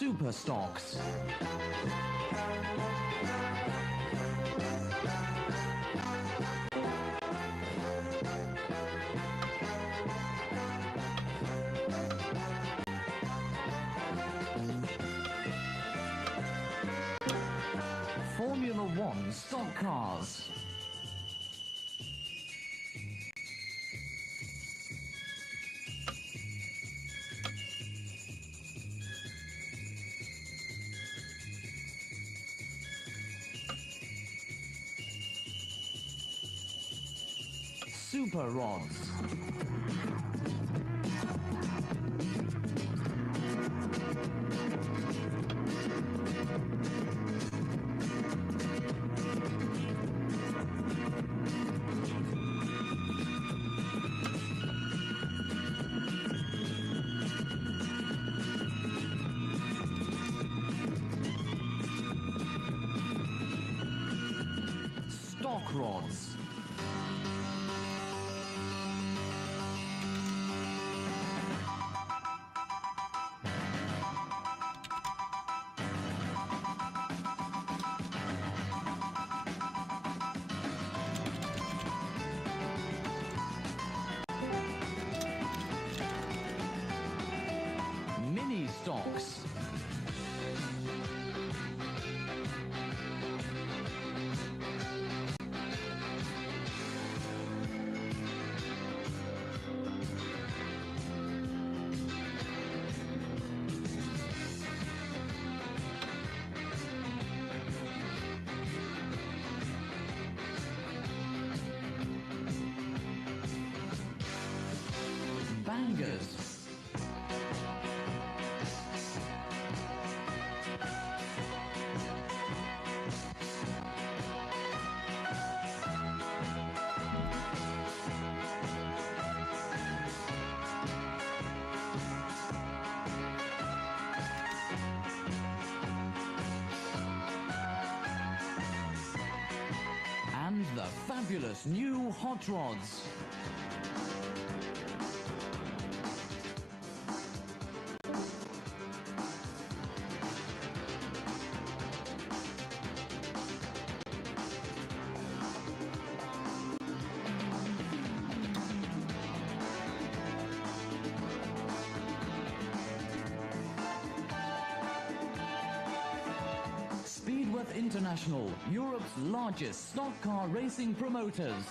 Super stocks. Formula One stock cars. Super rods. Stock rods. Mini stocks. Bangers. And the fabulous new hot rods. International, Europe's largest stock car racing promoters.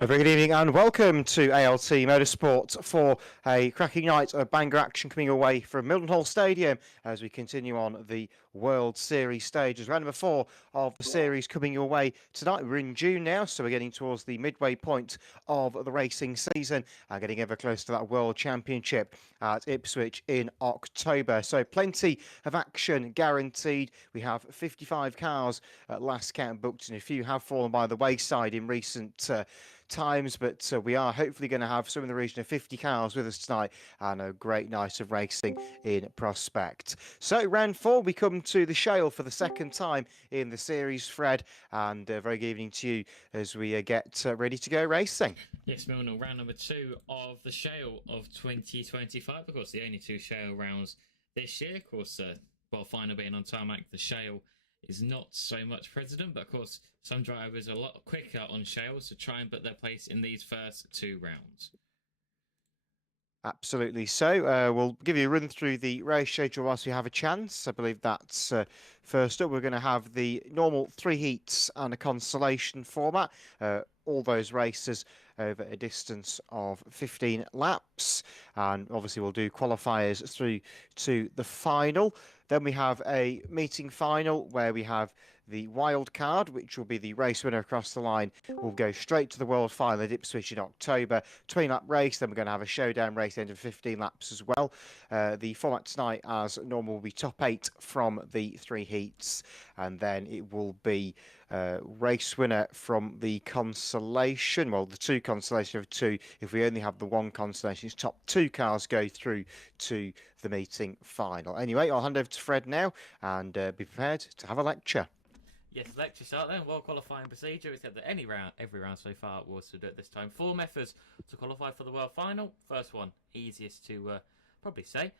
A very good evening and welcome to ALT Motorsport for a cracking night of banger action coming away from Mildenhall Stadium as we continue on the World Series stages. Round number 4 of the series coming your way tonight. We're in June now, so we're getting towards the midway point of the racing season and getting ever close to that World Championship at Ipswich in October. So plenty of action guaranteed. We have 55 cars at last count booked, and a few have fallen by the wayside in recent times, but we are hopefully going to have some in the region of 50 cars with us tonight and a great night of racing in prospect. So round 4 we come to the Shale for the second time in the series, Fred, and very good evening to you as we get ready to go racing. Yes, Mildenhall, round number 2 of the Shale of 2025. Of course, the only 2 Shale rounds this year. Of course, well, final being on tarmac, the Shale is not so much precedent, but of course some drivers are a lot quicker on shales to try and put their place in these first 2 rounds. Absolutely. So we'll give you a run through the race schedule whilst we have a chance. I believe that's first up. We're going to have the normal 3 heats and a consolation format. All those races over a distance of 15 laps, and obviously we'll do qualifiers through to the final. Then we have a meeting final where we have the wild card, which will be the race winner across the line. We'll go straight to the world final at Ipswich in October. 20-lap race, then we're going to have a showdown race at the end of 15 laps as well. The format tonight, as normal, will be top 8 from the 3 heats, and then it will be race winner from the consolation. Well, the 2 consolation of 2. If we only have the 1 consolation, it's top 2 cars go through to the meeting final. Anyway, I'll hand over to Fred now and be prepared to have a lecture. Yes, lecture start then. Well, qualifying procedure, except that every round so far was to do it this time. 4 methods to qualify for the world final. First one, easiest to probably say.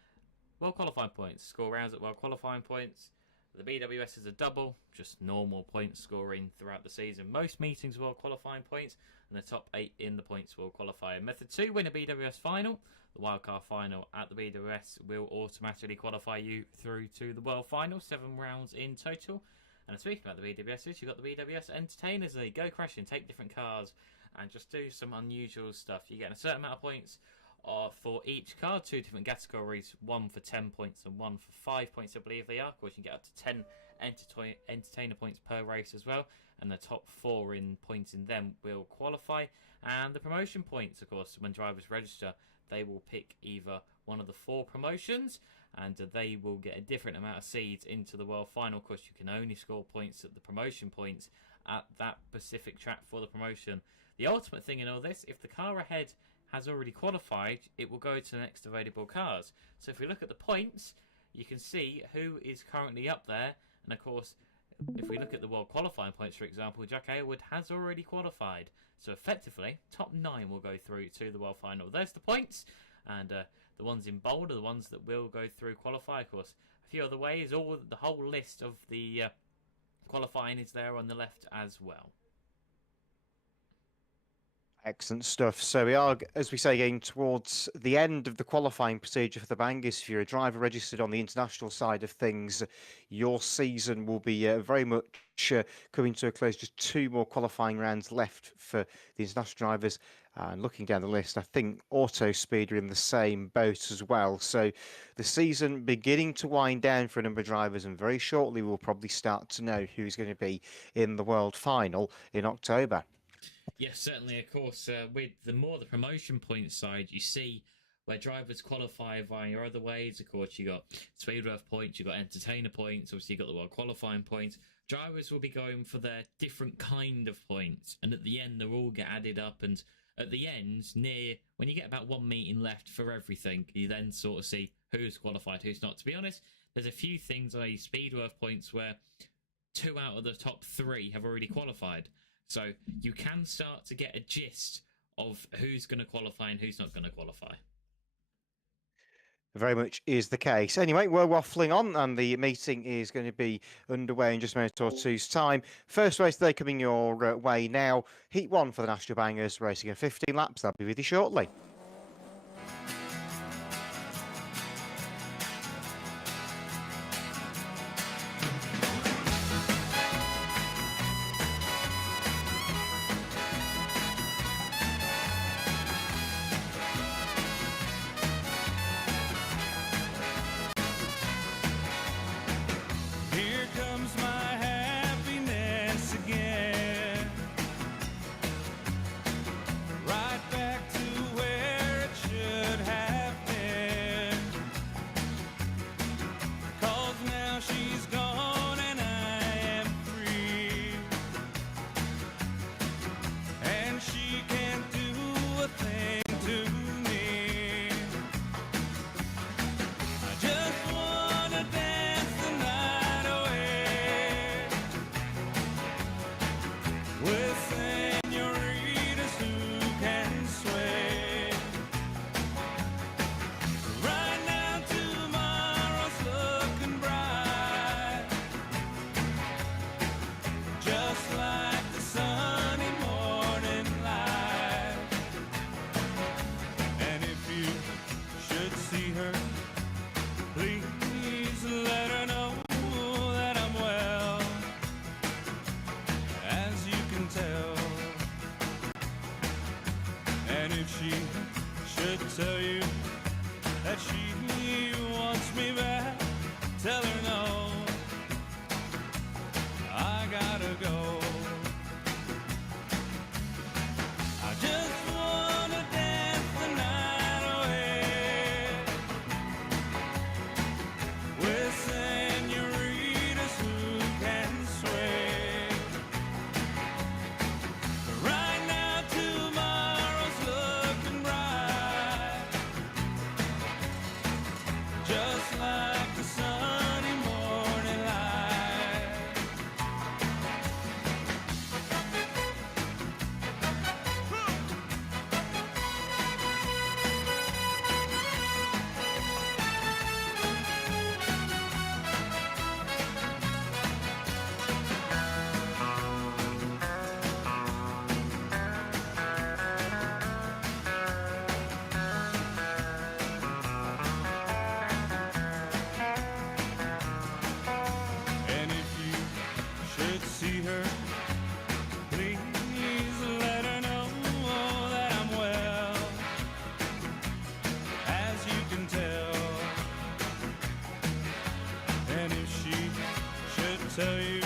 World qualifying points. Score rounds at world qualifying points. The BWS is a double, just normal point scoring throughout the season. Most meetings world qualifying points, and the top 8 in the points will qualify. Method 2, win a BWS final. The wildcard final at the BWS will automatically qualify you through to the world final. 7 rounds in total. And speaking about the BWSs, you've got the BWS Entertainers League. Go crashing, take different cars, and just do some unusual stuff. You get a certain amount of points for each car, 2 different categories, 1 for 10 points and 1 for 5 points, I believe they are. Of course, you can get up to 10 entertainer points per race as well, and the top 4 in points in them will qualify. And the promotion points, of course, when drivers register, they will pick either one of the 4 promotions, and they will get a different amount of seeds into the world final. Of course, you can only score points at the promotion points at that specific track for the promotion. The ultimate thing in all this, if the car ahead has already qualified, it will go to the next available cars. So if we look at the points, you can see who is currently up there. And of course, if we look at the world qualifying points, for example, Jack Aylward has already qualified. So effectively, top 9 will go through to the world final. There's the points, and the ones in bold are the ones that will go through qualify. Of course, a few other ways. The whole list of the qualifying is there on the left as well. Excellent stuff. So we are, as we say, getting towards the end of the qualifying procedure for the Bangers. If you're a driver registered on the international side of things, your season will be very much coming to a close. Just 2 more qualifying rounds left for the international drivers. And looking down the list, I think Auto Speed are in the same boat as well. So the season beginning to wind down for a number of drivers, and very shortly we'll probably start to know who's going to be in the world final in October. Yes, certainly. Of course, with the promotion point side, you see where drivers qualify via other ways. Of course, you got Speedworth points, you got entertainer points, obviously you got the world qualifying points. Drivers will be going for their different kind of points, and at the end, they'll all get added up. And at the end, when you get about 1 meeting left for everything, you then sort of see who's qualified, who's not. To be honest, there's a few things, like Speedworth points, where 2 out of the top 3 have already qualified. So you can start to get a gist of who's going to qualify and who's not going to qualify. Very much is the case. Anyway, we're waffling on, and the meeting is going to be underway in just a minute or two's time. First race today coming your way now. Heat 1 for the National Bangers, racing at 15 laps. They'll be with you shortly. And if she should tell you that she wants me back, tell her no, I gotta go. I just wanna dance the night away with senoritas who can sway. But right now tomorrow's looking bright, just like the sunny morning light. And if you should see her, please let her know that I'm well, as you can tell. And if she should tell you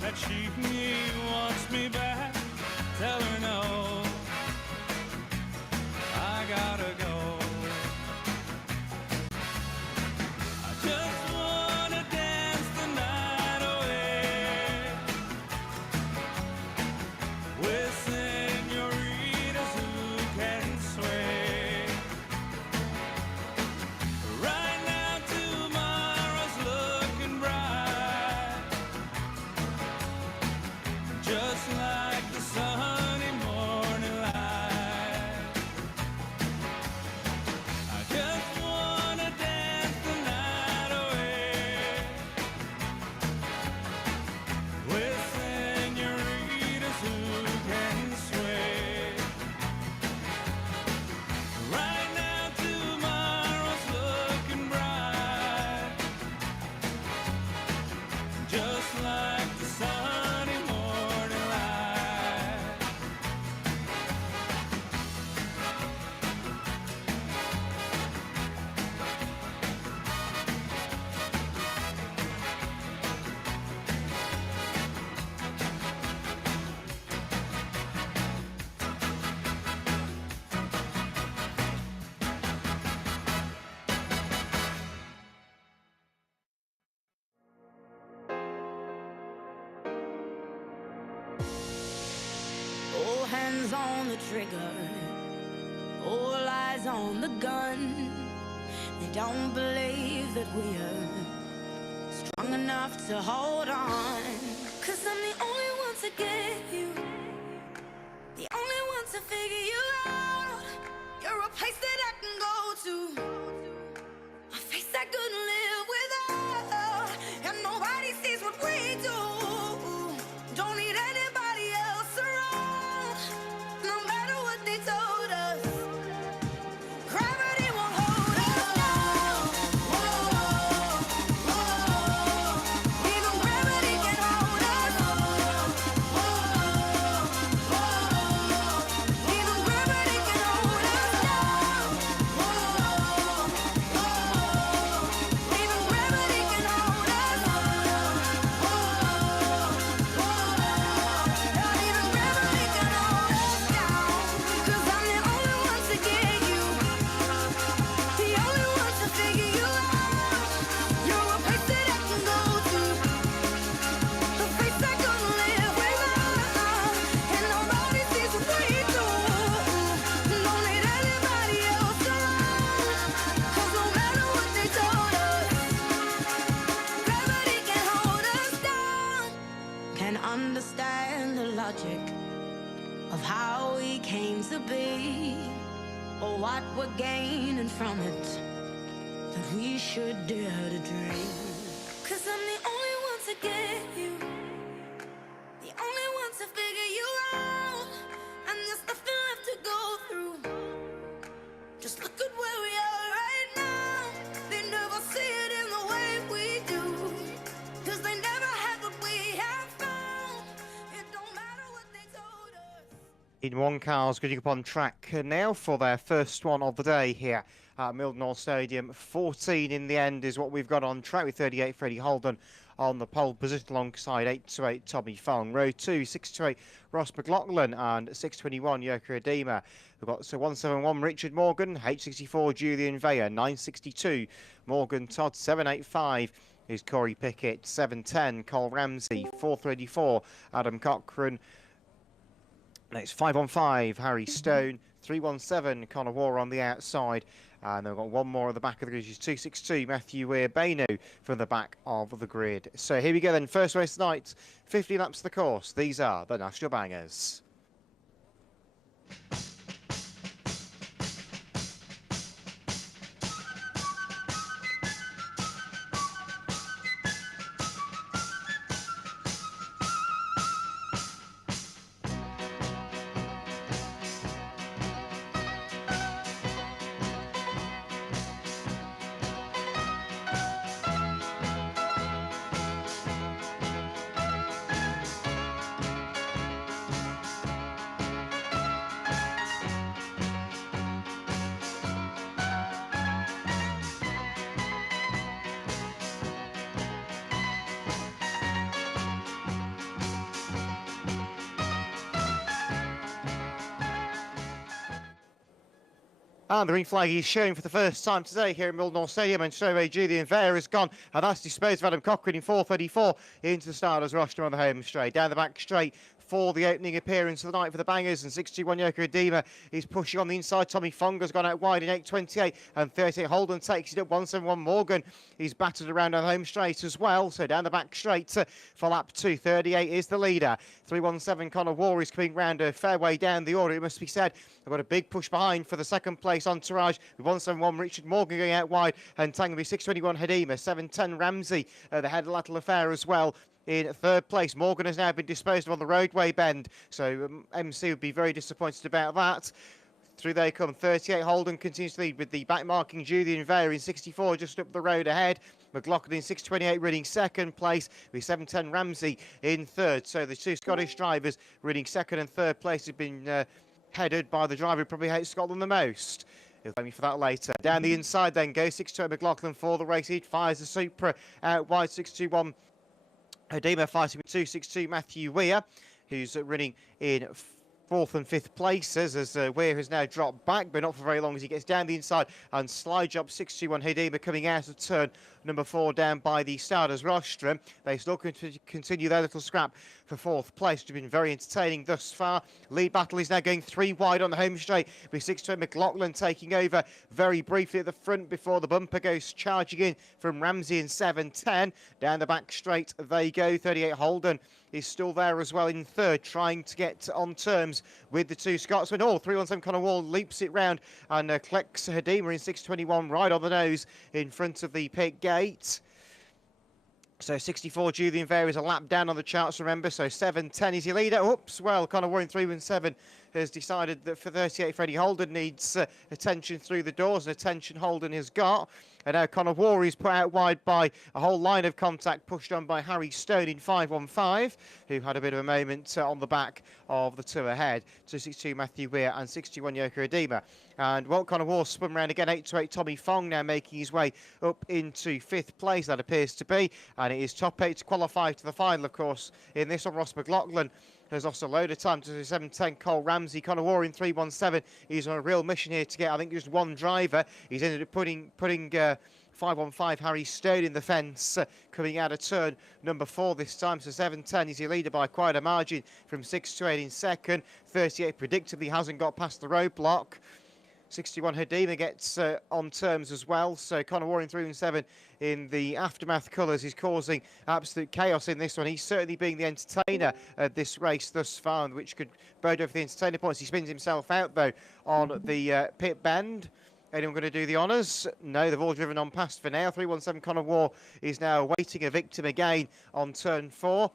that she wants me back, tell her no, I gotta go. I just wanna dance the night away with senoritas who can sway. Right now tomorrow's looking bright, just like the sunny morning light. I just wanna dance the night away with senoritas who can sway. Right now tomorrow's looking bright, just like the sunny morning light. All hands on the trigger, all eyes on the gun. They don't believe that we're strong enough to hold on. 'Cause I'm the only one to get you, the only one to figure you out. You're a place that I can go to, a face I couldn't live without. And nobody sees what we do. Don't need anybody else around. No matter what they told us, gravity won't hold us down. Whoa, whoa. Even gravity can hold us. Whoa, whoa. Even gravity can hold us down. Whoa, whoa. Even gravity can hold us. Whoa, not even gravity can hold us down. 'Cause I'm the only one to get you, the only one to figure you out. You're a place that I can go to, the place I couldn't live without. And nobody sees what we do. Don't need anybody else around. 'Cause no matter what they told us, gravity can hold us down. Can understand the logic of how we came to be, or what we're gaining from it, that we should dare to dream. 'Cause I'm the only one to get you, the only one to figure you out. And there's nothing left to go through. Just look at where we are right now. They never see it in the way we do, 'cause they never had what we have found. It don't matter what they told us. In one cars getting up on track now for their first one of the day here at Mildenhall Stadium. 14 in the end is what we've got on track, with 38 Freddie Holden on the pole position alongside 828 Tommy Fong. Row 2, 628 Ross McLaughlin and 621 Yoka Edema. We've got 171 Richard Morgan, H64 Julian Vaya, 962 Morgan Todd, 785 is Corey Pickett, 710 Cole Ramsey, 434 Adam Cochran. Next 515 Harry Stone, 317 Connor War on the outside, and they've got one more at the back of the grid, which is 262 Matthew Weir-Baino from the back of the grid. So here we go then, first race tonight, 50 laps of the course. These are the National Bangers. And the green flag is showing for the first time today here at Mildenhall Stadium, and Shale Julian Vare has gone, and that's disposed of Adam Cochran in 4:34 into the Stardust Rostrum on the home straight. Down the back straight for the opening appearance of the night for the Bangers, and 61 Yoka Edema is pushing on the inside. Tommy Fong has gone out wide in 8:28, and 38 Holden takes it up. 171 Morgan is battered around on the home straight as well, so down the back straight for lap 2. 38 is the leader. 317 Connor War is coming round a fair way down the order, it must be said. I've got a big push behind for the second place entourage, with 171 Richard Morgan going out wide, and tangled with 621 Hedema. 710 Ramsey, the head of Lateral Affair as well. In third place, Morgan has now been disposed of on the roadway bend, so MC would be very disappointed about that. Through they come. 38 Holden continues to lead, with the back marking Julian Vare in 64 just up the road ahead. McLaughlin in 6:28 running second place, with 710 Ramsey in third. So the two Scottish drivers running second and third place have been headed by the driver who probably hates Scotland the most. He'll blame me for that later. Down the inside then goes 628 McLaughlin for the race. He fires the Supra out wide. 621 Edema fighting with 262 Matthew Weir, who's running in fourth and fifth places, as Weir has now dropped back, but not for very long, as he gets down the inside and slide job. 621 Hedema coming out of turn number 4 down by the Stardust Rostrum. They still continue their little scrap for fourth place, which has been very entertaining thus far. Lead battle is now going 3 wide on the home straight, with 620 McLaughlin taking over very briefly at the front before the bumper goes charging in from Ramsey in 710. Down the back straight they go. 38 Holden is still there as well in third, trying to get on terms with the two Scotsmen. 317 Connor Wall leaps it round and collects Hedema in 621 right on the nose in front of the pit gate. So 64 Julian Vare is a lap down on the charts, remember, so 7:10 is your leader. Oops, well, Connor War in 317 has decided that for 38 Freddie Holden needs attention through the doors, and attention Holden has got. And now Connor War is put out wide by a whole line of contact pushed on by Harry Stone in 515, who had a bit of a moment on the back of the two ahead. 262 Matthew Weir and 61 Yoka Edema. And well, Connor War spun round again. 828 Tommy Fong now making his way up into fifth place, that appears to be. And it is top 8 to qualify to the final, of course. In this one, Ross McLaughlin has lost a load of time to 7:10 Cole Ramsey. Connor War in 317. He's on a real mission here to get, I think, just one driver. He's ended up putting 515 Harry Stone in the fence, coming out of turn number 4 this time. So 7:10 is your leader by quite a margin from 6 to 8 in second. 38 predictably hasn't got past the roadblock. 61 Hedema gets on terms as well. So Connor War in 317 in the aftermath colours is causing absolute chaos in this one. He's certainly being the entertainer at this race thus far, which could bode over the entertainer points. He spins himself out though on the pit bend. Anyone going to do the honours? No, they've all driven on past for now. 317 Connor War is now awaiting a victim again on turn 4.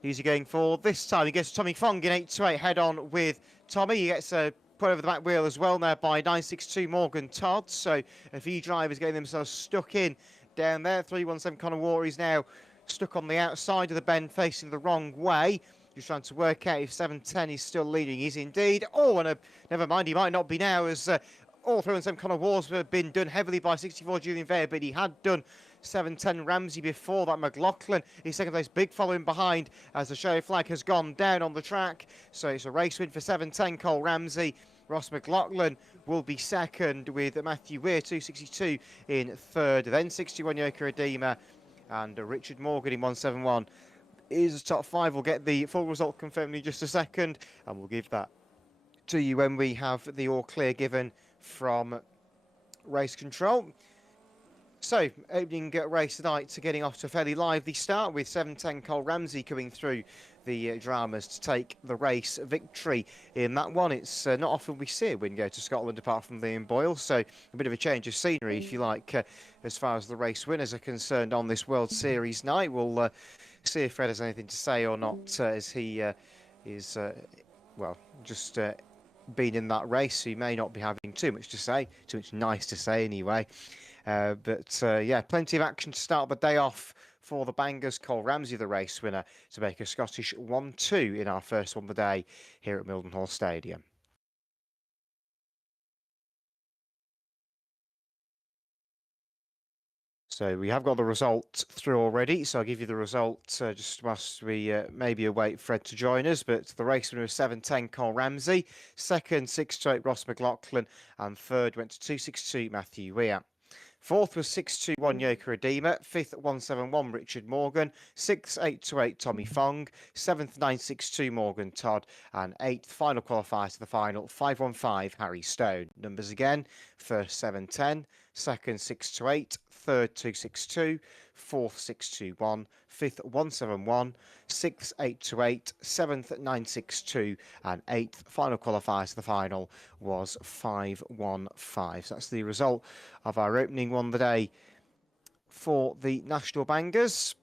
Who's he going for this time? He gets Tommy Fong in 828 head on with Tommy. He gets put over the back wheel as well now by 962 Morgan Todd. So a few drivers getting themselves stuck in down there. 317 Connor War is now stuck on the outside of the bend facing the wrong way. Just trying to work out if 7:10 is still leading. He's indeed. Oh, and never mind, he might not be now, as all through and some kind of wars have been done heavily by 64 Julian Vare, but he had done 7:10 Ramsey before that. McLaughlin is second place, big following behind as the show flag has gone down on the track. So it's a race win for 7:10 Cole Ramsey. Ross McLaughlin will be second with Matthew Weir 262 in third, then 61 Yoka Edema and Richard Morgan in 171 is top five. We'll get the full result confirmed in just a second, and we'll give that to you when we have the all clear given from race control. So, opening race tonight to getting off to a fairly lively start with 7:10 Cole Ramsey coming through the dramas to take the race victory in that one. It's not often we see a win go to Scotland apart from Liam Boyle, so a bit of a change of scenery, if you like, as far as the race winners are concerned on this World Series night. We'll see if Fred has anything to say or not, as he is, well, just been in that race, so he may not be having too much to say, too much nice to say anyway. But yeah, plenty of action to start the day off for the Bangers. Cole Ramsey, the race winner, to make a Scottish 1-2 in our first one of the day here at Mildenhall Stadium. So we have got the result through already, so I'll give you the result just whilst we maybe await Fred to join us. But the race winner was 7:10 Cole Ramsey, second 6-8 Ross McLaughlin, and third went to 262 Matthew Weir. Fourth was 621 Yoka Edema, fifth 171 Richard Morgan, sixth 828 Tommy Fong, seventh 962 Morgan Todd, and eighth final qualifier to the final 515 Harry Stone. Numbers again: first 7:10, second 628, third 262, fourth 621, fifth 171, sixth 828, seventh 962, and eighth final qualifier to the final was 515. So that's the result of our opening one of the day for the National Bangers.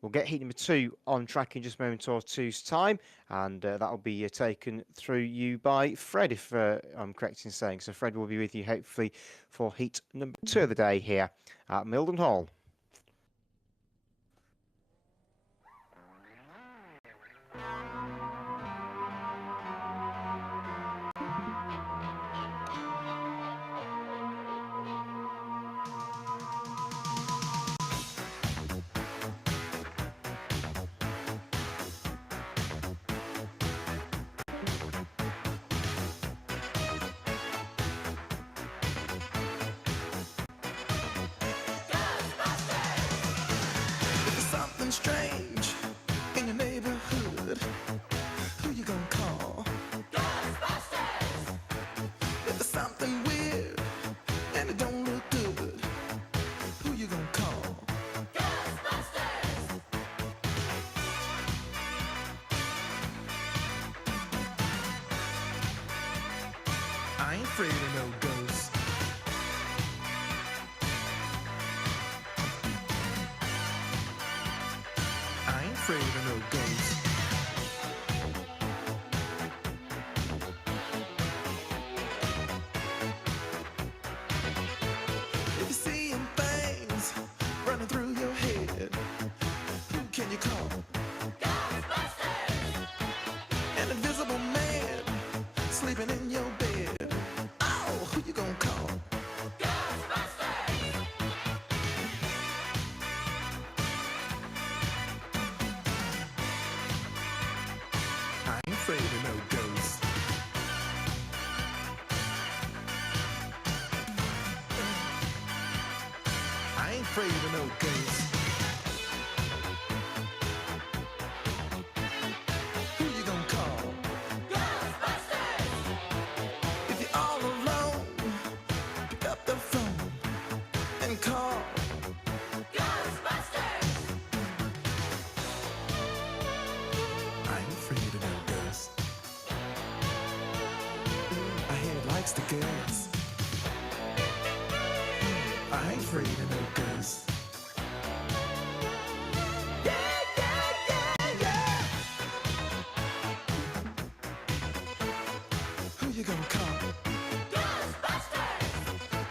We'll get heat number 2 on track in just a moment or two's time, and that will be taken through you by Fred, if I'm correct in saying. So Fred will be with you hopefully for heat number 2 of the day here at Mildenhall. Strange in your neighborhood, who you gonna call? Ghostbusters! If there's something weird and it don't look good, who you gonna call? Ghostbusters! I ain't afraid of no ghosts. Afraid of no ghosts. If you're seeing things running through your head, who can you call? Ghostbusters! An invisible man sleeping in your bed. Oh, who you gonna call? Afraid of no ghosts. I ain't afraid of no ghosts. Who you gonna call? Ghostbusters! If you're all alone, pick up the phone and call Ghostbusters! I ain't afraid of no ghosts. I hear it likes the girls. I ain't afraid of no ghosts. Yeah, yeah, yeah, yeah. Who you gonna call? Ghostbusters!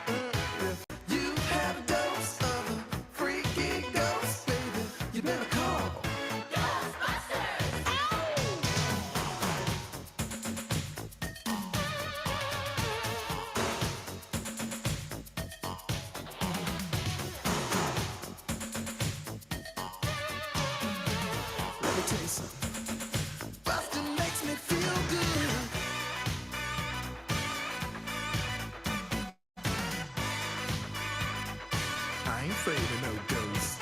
If you had a dose of a freaky ghost, baby, you better call Ghostbusters! tell you something. Bustin' makes me feel good. I ain't afraid of no ghosts.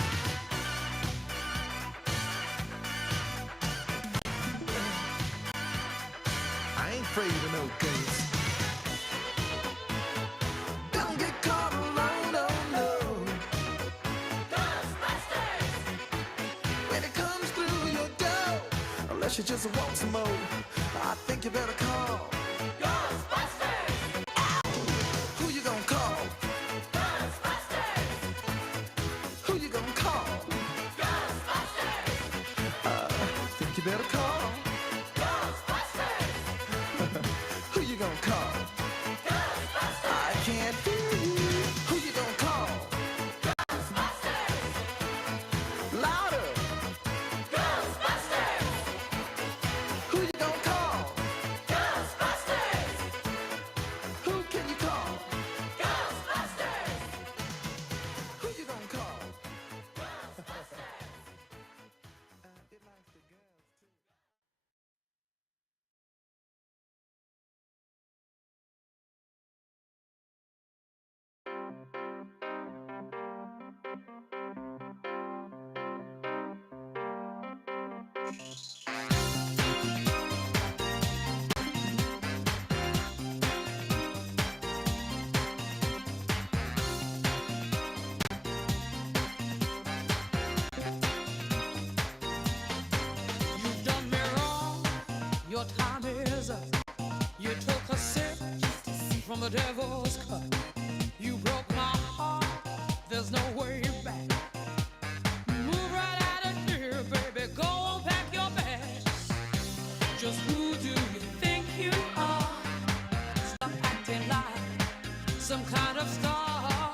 I ain't afraid of no ghosts. Don't get caught alone, no, no. Ghostbusters! When it comes through your door, unless you just want some more, I think you better call Ghostbusters! Ow! Who you gonna call? Ghostbusters! Who you gonna call? Ghostbusters! Think you better call Ghostbusters! Who you gonna call? Ghostbusters! I can't hear you. Who you gonna call? Ghostbusters! Louder! Ghostbusters! Who you gonna call? Ghostbusters! Who can you call? Ghostbusters! Who you gonna call? Ghostbusters! It likes the girls too. You've done me wrong, your time is up. You took a sip from the devil's cup. You broke my heart, there's no way back. Move right out of here, baby, go pack your bags. Just who do you think you are? Stop acting like some kind of star.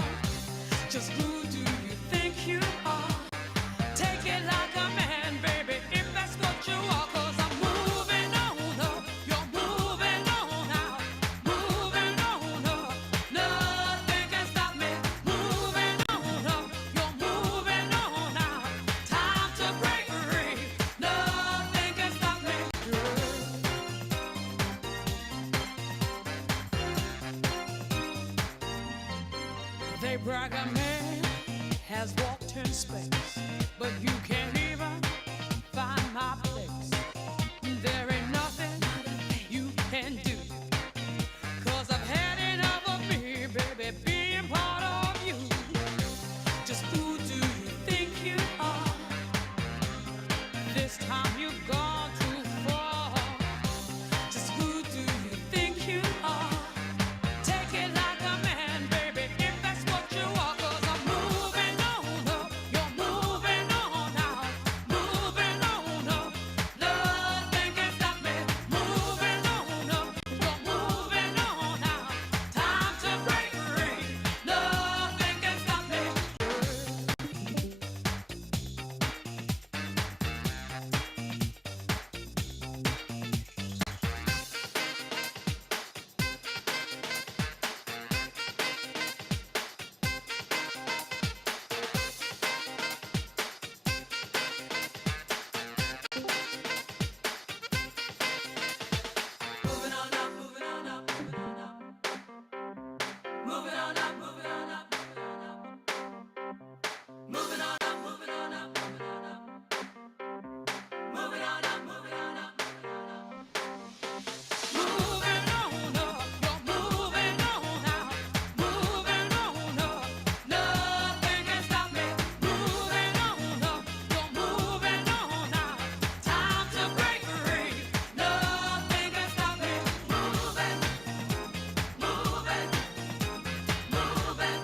Just who do you think you are? Take it like a man, baby, if that's what you are. 'Cause I'm moving on up, you're moving on out. Moving on up, nothing can stop me. Moving on up, you're moving on out. Time to break free, nothing can stop me. They brag a man has walked in space, but you can't even find my place. There ain't nothing you can do, 'cause I've had enough of me, baby, being part of you. Just who do you think you are? This time you've gone too far. Just who do you think you are? Take it like a man, baby, if that's what you are. 'Cause I'm moving on up, you're moving on out. Moving on up, nothing can stop me. Moving on up, you're moving on out. Time to break free, nothing can stop me. Moving on up, moving on up, moving on up. Moving on up, moving on up, moving on up. Moving on up, moving on up, moving on up. Moving on up, moving on up, moving on up. Moving on up, you're moving on out. Moving on up, nothing can stop me. Moving on up, you're moving on out. Time to break free, nothing can stop me. Moving, moving, moving.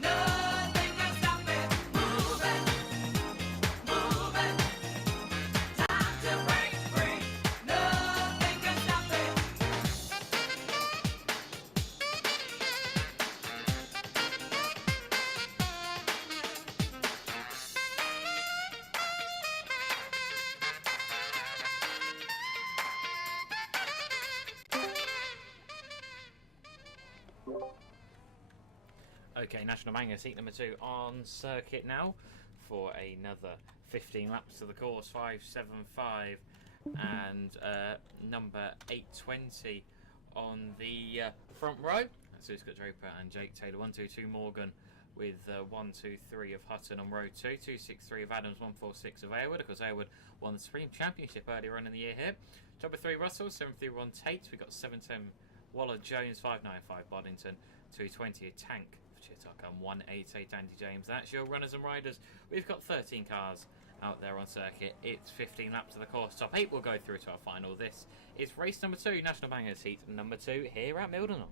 Nothing can stop me. Moving, moving. Time to break free, nothing can stop me. Okay, National Bangers, heat number 2 on circuit now for another 15 laps to the course, 5.75, and number 8.20 on the front row. So Scott Draper and Jake Taylor. 1-2-2 Morgan with 1-2-3 of Hutton on row 2. 2-6-3 of Adams. 1-4-6 of Aylward. Of course, Aylward won the Supreme Championship earlier on in the year here. Job 3 Russell. 7-3-1 Tate. We got 7-10 Waller Jones. 5-9-5 Boddington. 2-20 Tank for Chittock and 1-8-8 Andy James. That's your runners and riders. We've got 13 cars out there on circuit. It's 15 laps of the course. Top 8 will go through to our final. This is race number 2, National Bangers Heat number 2 here at Mildenhall.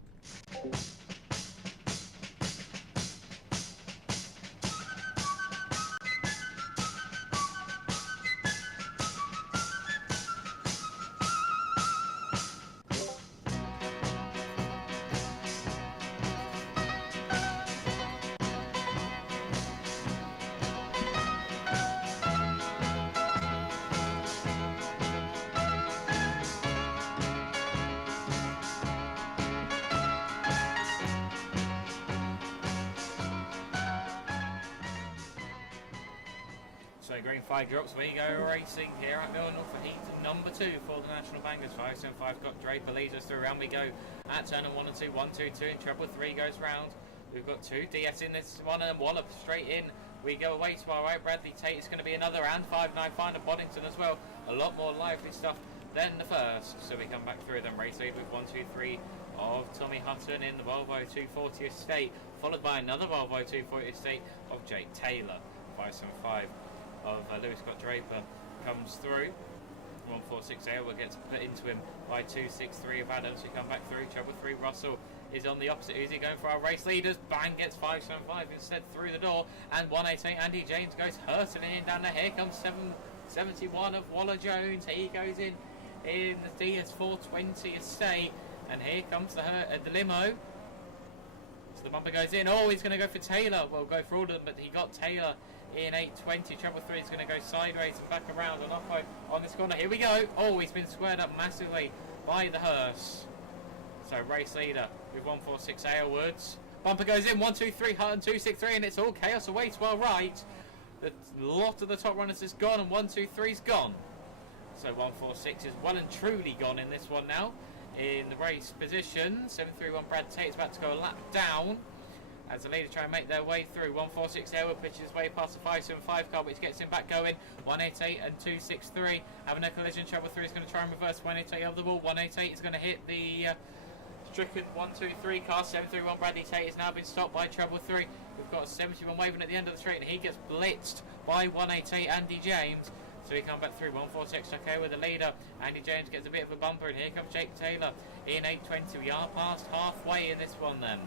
So green flag drops, we go racing here at Mildenhall for heat number 2 for the National Bangers. 5-7-5 got Draper leads us through. Round we go at turn 1 and 2, 1-2-2 and treble 3 goes round. We've got 2 DS in this one and Wallop straight in. We go away to our right. Bradley Tate is going to be another, and 5-9-5 and Boddington as well. A lot more lively stuff than the first. So we come back through them. Race lead with 1-2-3 of Tommy Hutton in the Volvo 240 Estate, followed by another Volvo 240 Estate of Jake Taylor. 5-7-5 of Lewis Scott Draper comes through. 1-4-6 Aylward gets put into him by 2-6-3 of Adams. We come back through. Treble 3 Russell is on the opposite. Who's he going for? Our race leaders. Bang, gets 5-7-5 instead through the door. And 1-8-8 Andy James goes hurtling in down there. Here comes 7-71 of Waller Jones. He goes in the DS 420 Estate. And here comes the limo. So the bumper goes in. Oh, he's going to go for Taylor. Well, go for all of them, but he got Taylor in 820. Treble 3 is going to go sideways and back around and up on this corner. Here we go. Oh, he's been squared up massively by the hearse. So race leader with 1-4-6 Aylwards. Bumper goes in. 1-2-3 Hutton. 2-6-3, and it's all chaos away to our right. A lot of the top runners is gone, and 1-2-3's gone. So 1-4-6 is well and truly gone in this one now. In the race position, 7-3-1 Brad Tate is about to go a lap down as the leaders try and make their way through. 1-4-6 Aylward pitches his way past the 5-7-5 car, which gets him back going. 1-8-8 and 2-6-3 having a collision. Treble 3 is going to try and reverse 1-8-8 over the wall. 1-8-8 is going to hit the stricken 1-2-3 car. 7-3-1 Bradley Tate has now been stopped by Treble 3. We've got 71 waving at the end of the straight, and he gets blitzed by 1-8-8 Andy James. So we come back through. 1-4-6 okay with the leader. Andy James gets a bit of a bumper, and here comes Jake Taylor in 820. We are past halfway in this one then.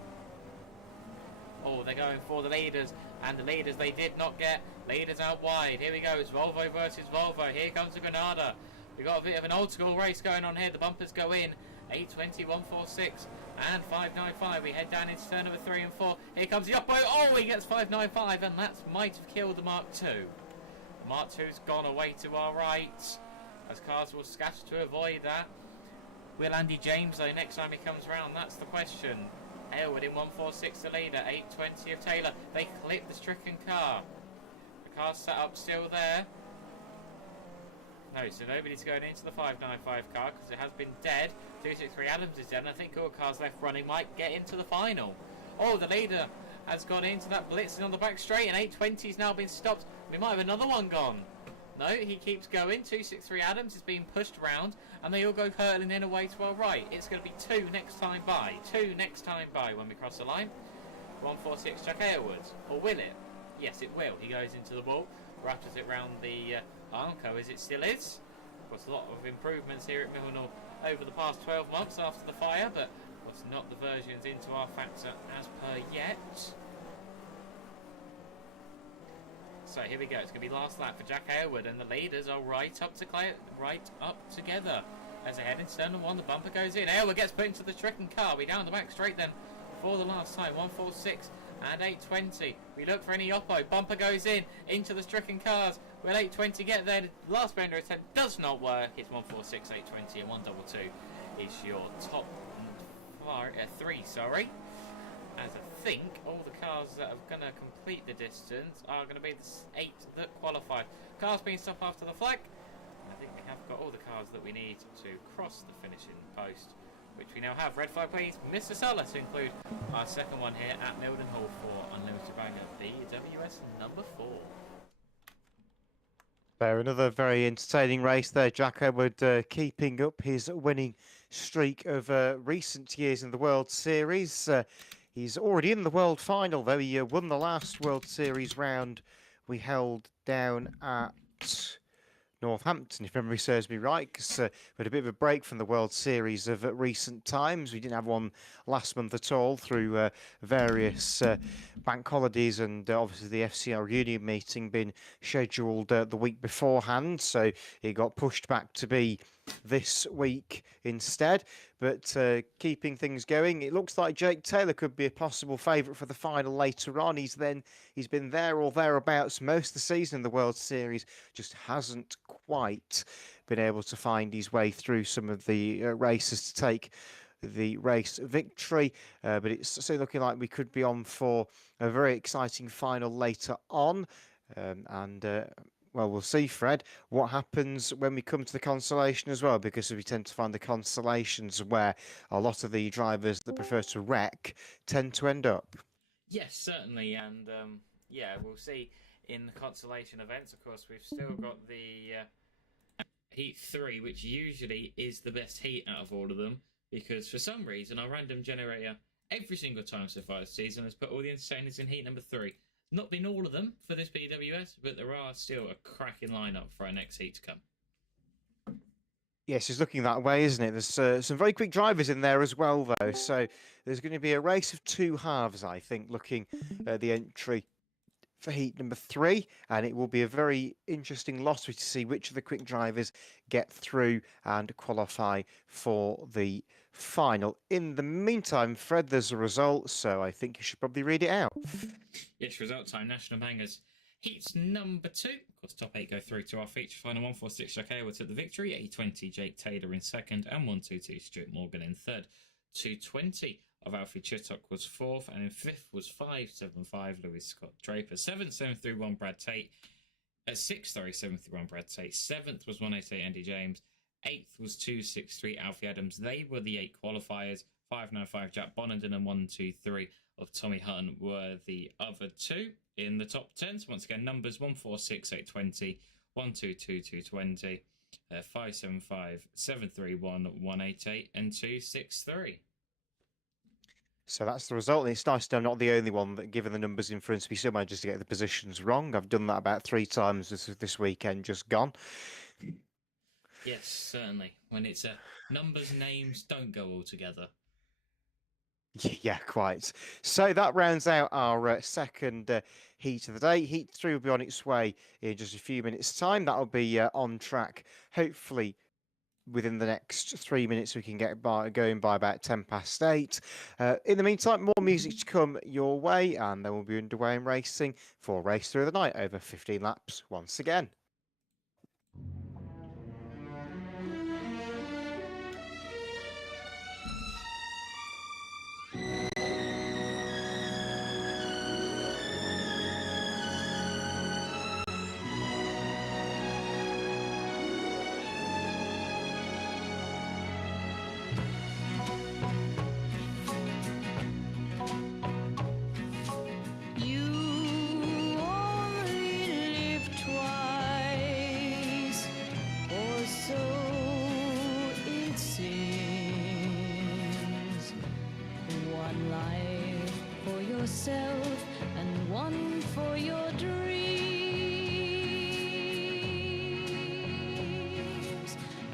Oh, they're going for the leaders, and the leaders they did not get. Leaders out wide. Here we go. It's Volvo versus Volvo. Here comes the Granada. We've got a bit of an old school race going on here. The bumpers go in. 820, 1-4-6 and 5-9-5. We head down into turn number 3 and 4. Here comes the upboat. Oh, he gets 5-9-5, and that might have killed the Mark II. Mark II's gone away to our right as cars will scatter to avoid that. Will Andy James though next time he comes round? That's the question. Aylward in 1-4-6 the leader. 820 of Taylor. They clip the stricken car. The car's set up still there. No, so nobody's going into the 595 car because it has been dead. 263 Adams is dead, and I think all cars left running might get into the final. Oh, the leader has gone into that blitzing on the back straight, and 820's now been stopped. We might have another one gone. No, he keeps going. 263 Adams is being pushed round, and they all go hurtling in away to our right. It's going to be 2 next time by. 2 next time by when we cross the line. 1-4-6 Jack Aylward. Or will it? Yes, it will. He goes into the wall, rattles it round the Armco as it still is. Of course, a lot of improvements here at Mildenhall over the past 12 months after the fire, but what's not the versions into our factor as per yet. So here we go. It's going to be last lap for Jack Aylward, and the leaders are right up together. As they head into turn 1, the bumper goes in. Aylward gets put into the stricken car. We down the back straight then for the last time. 1-4-6 and 820. We look for any oppo. Bumper goes in into the stricken cars. Will 820 get there? The last bender attempt does not work. It's 1-4-6, 820, and 1-2-2 is your top 3. Sorry, as a think all the cars that are going to complete the distance are going to be the 8 that qualified. Cars being stopped after the flag. I think we have got all the cars that we need to cross the finishing post, which we now have. Red flag please, Mr. Suller, to include our second one here at Mildenhall for Unlimited Banger BWS number 4. So another very entertaining race there. Jack Edward keeping up his winning streak of recent years in the World Series. He's already in the World Final, though. He won the last World Series round we held down at Northampton, if memory serves me right, because we had a bit of a break from the World Series of recent times. We didn't have one last month at all through various bank holidays and obviously the FCR Union meeting being scheduled the week beforehand, so it got pushed back to be this week instead. But keeping things going, it looks like Jake Taylor could be a possible favourite for the final later on. He's been there or thereabouts most of the season in the World Series, just hasn't quite been able to find his way through some of the races to take the race victory. But it's still looking like we could be on for a very exciting final later on. Well, we'll see, Fred, what happens when we come to the consolation as well, because we tend to find the consolations where a lot of the drivers that prefer to wreck tend to end up. Yes, certainly, and yeah, we'll see in the consolation events. Of course, we've still got the Heat 3, which usually is the best heat out of all of them, because for some reason our random generator every single time so far this season has put all the entertainers in Heat number 3. Not been all of them for this BWS, but there are still a cracking lineup for our next heat to come. Yes, it's looking that way, isn't it? There's some very quick drivers in there as well, though. So there's going to be a race of two halves, I think, looking at the entry for heat number 3. And it will be a very interesting lottery to see which of the quick drivers get through and qualify for the final. In the meantime, Fred, there's a result, so I think you should probably read it out. Yes, result time, National Bangers. Heats number 2. Of course, top 8 go through to our feature final. 146 Jack Aylward took the victory. 820 Jake Taylor in second. And 122 Stuart Morgan in third. 220 of Alfie Chittock was fourth. And in fifth was 575 Louis Scott Draper. 731 Brad Tate. 6th, 731 Brad Tate. 7th was 188 Andy James. 8th was 263 Alfie Adams. They were the 8 qualifiers. 595 Jack Bonenden and 123 of Tommy Hutton were the other 2 in the top 10. So once again, numbers 146 820, 122 220, 575 731 188 and 263. So that's the result. And it's nice to know I'm not the only one that, given the numbers in front of me, still manages to get the positions wrong. I've done that about 3 times this weekend, just gone. Yes, certainly. When it's numbers, names don't go all together. Yeah, quite. So that rounds out our second heat of the day. Heat 3 will be on its way in just a few minutes' time. That'll be on track, hopefully within the next 3 minutes. We can get going by about 8:10. In the meantime, more music to come your way, and then we'll be underway in racing for Race Through the Night over 15 laps once again. Yourself and one for your dreams.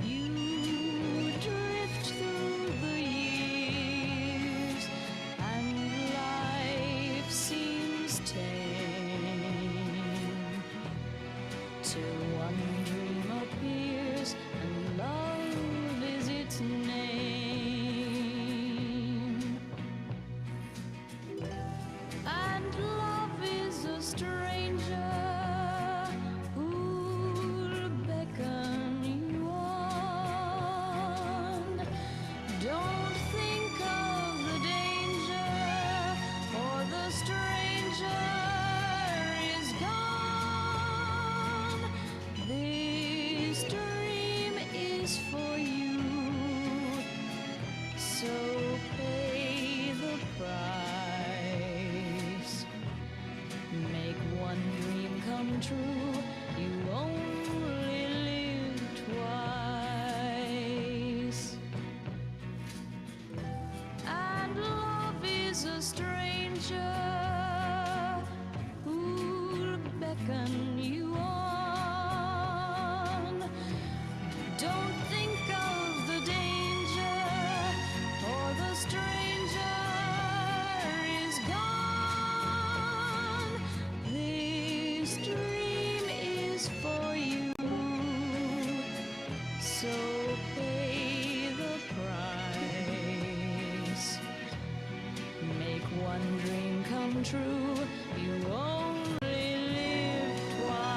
You drift through the years and life seems tame till one dream appears and love is its name. true. You only live twice. And love is a stranger who'll beckon you on. Don't think of the danger, for the stranger is gone. This dream is for you, so pay the price. Make one dream come true. You only live twice.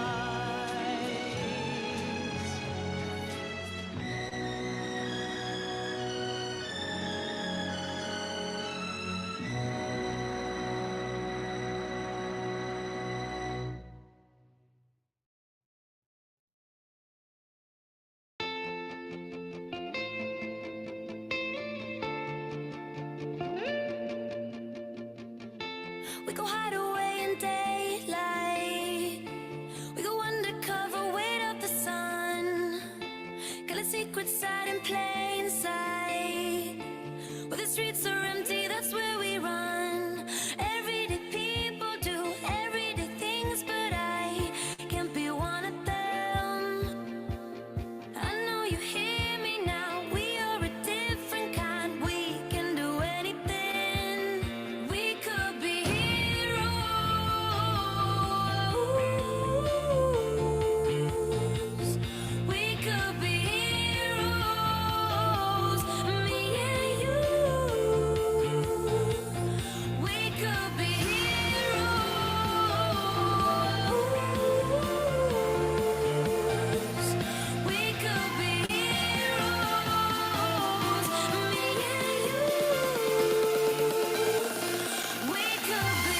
We go hide away in daylight. We go undercover, wait out the sun. Got a secret side in plain sight. Where the streets are empty, that's where we run. Everyday people do everyday things, but I can't be one of them. I know you hear me now. We are a different kind. We can do anything. We could be heroes. We could be heroes. Me and you. We could be heroes. We could be heroes. Me and you. We could be.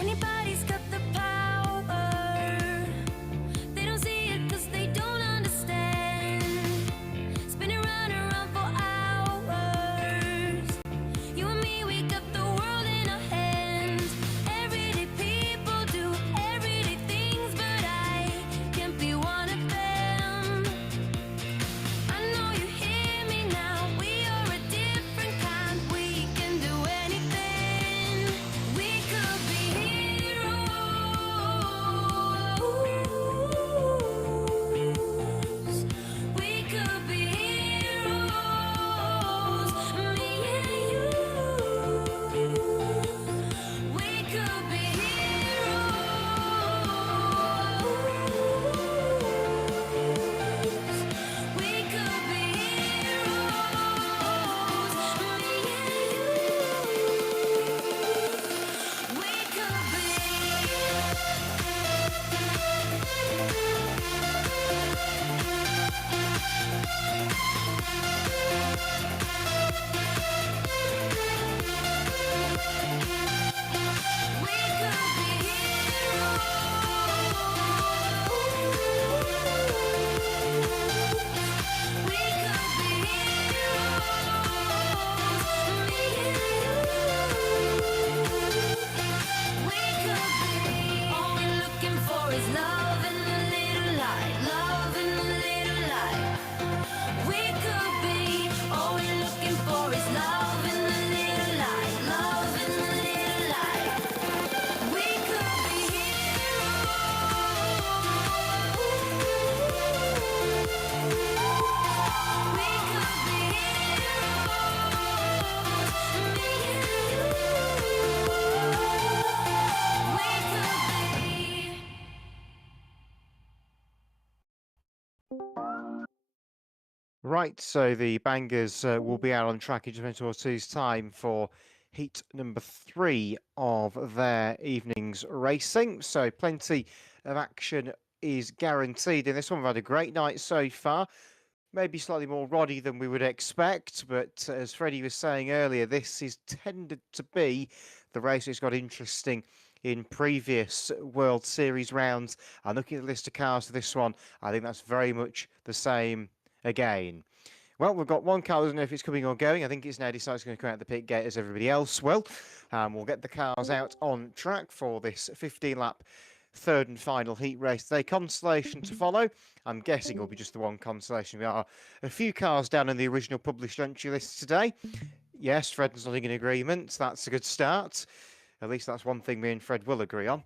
Anybody's got the power. They don't see it 'cause they don't understand. Spinning round and round for hours. You and me, we got the world in our hands. Everyday people do everyday things, but I can't be one of them. I know you hear me now. We are a different kind. We can do anything. We could be heroes. We could be heroes. Me and you. We could be heroes. We could be heroes. Me and you. We could be. We could be heroes. We could be heroes. Me and you. We could be. All we're looking for is love and a little light. Love and a little light. We could be. All we're looking for is love and a little light. Love and a little light. We could be heroes. We could be heroes. Me and you. We could be. Right, so the bangers will be out on track in just a minute or two's time for heat number 3 of their evening's racing. So plenty of action is guaranteed in this one. We've had a great night so far. Maybe slightly more roddy than we would expect, but as Freddie was saying earlier, this is tended to be the race that's got interesting in previous World Series rounds. And looking at the list of cars for this one, I think that's very much the same again. Well, we've got one car, doesn't know if it's coming or going. I think it's now decided it's going to come out the pit gate as everybody else will. We'll get the cars out on track for this 15-lap third and final heat race today. Consolation to follow. I'm guessing it'll be just the one consolation. We are a few cars down in the original published entry list today. Yes, Fred's nodding in agreement. That's a good start. At least that's one thing me and Fred will agree on.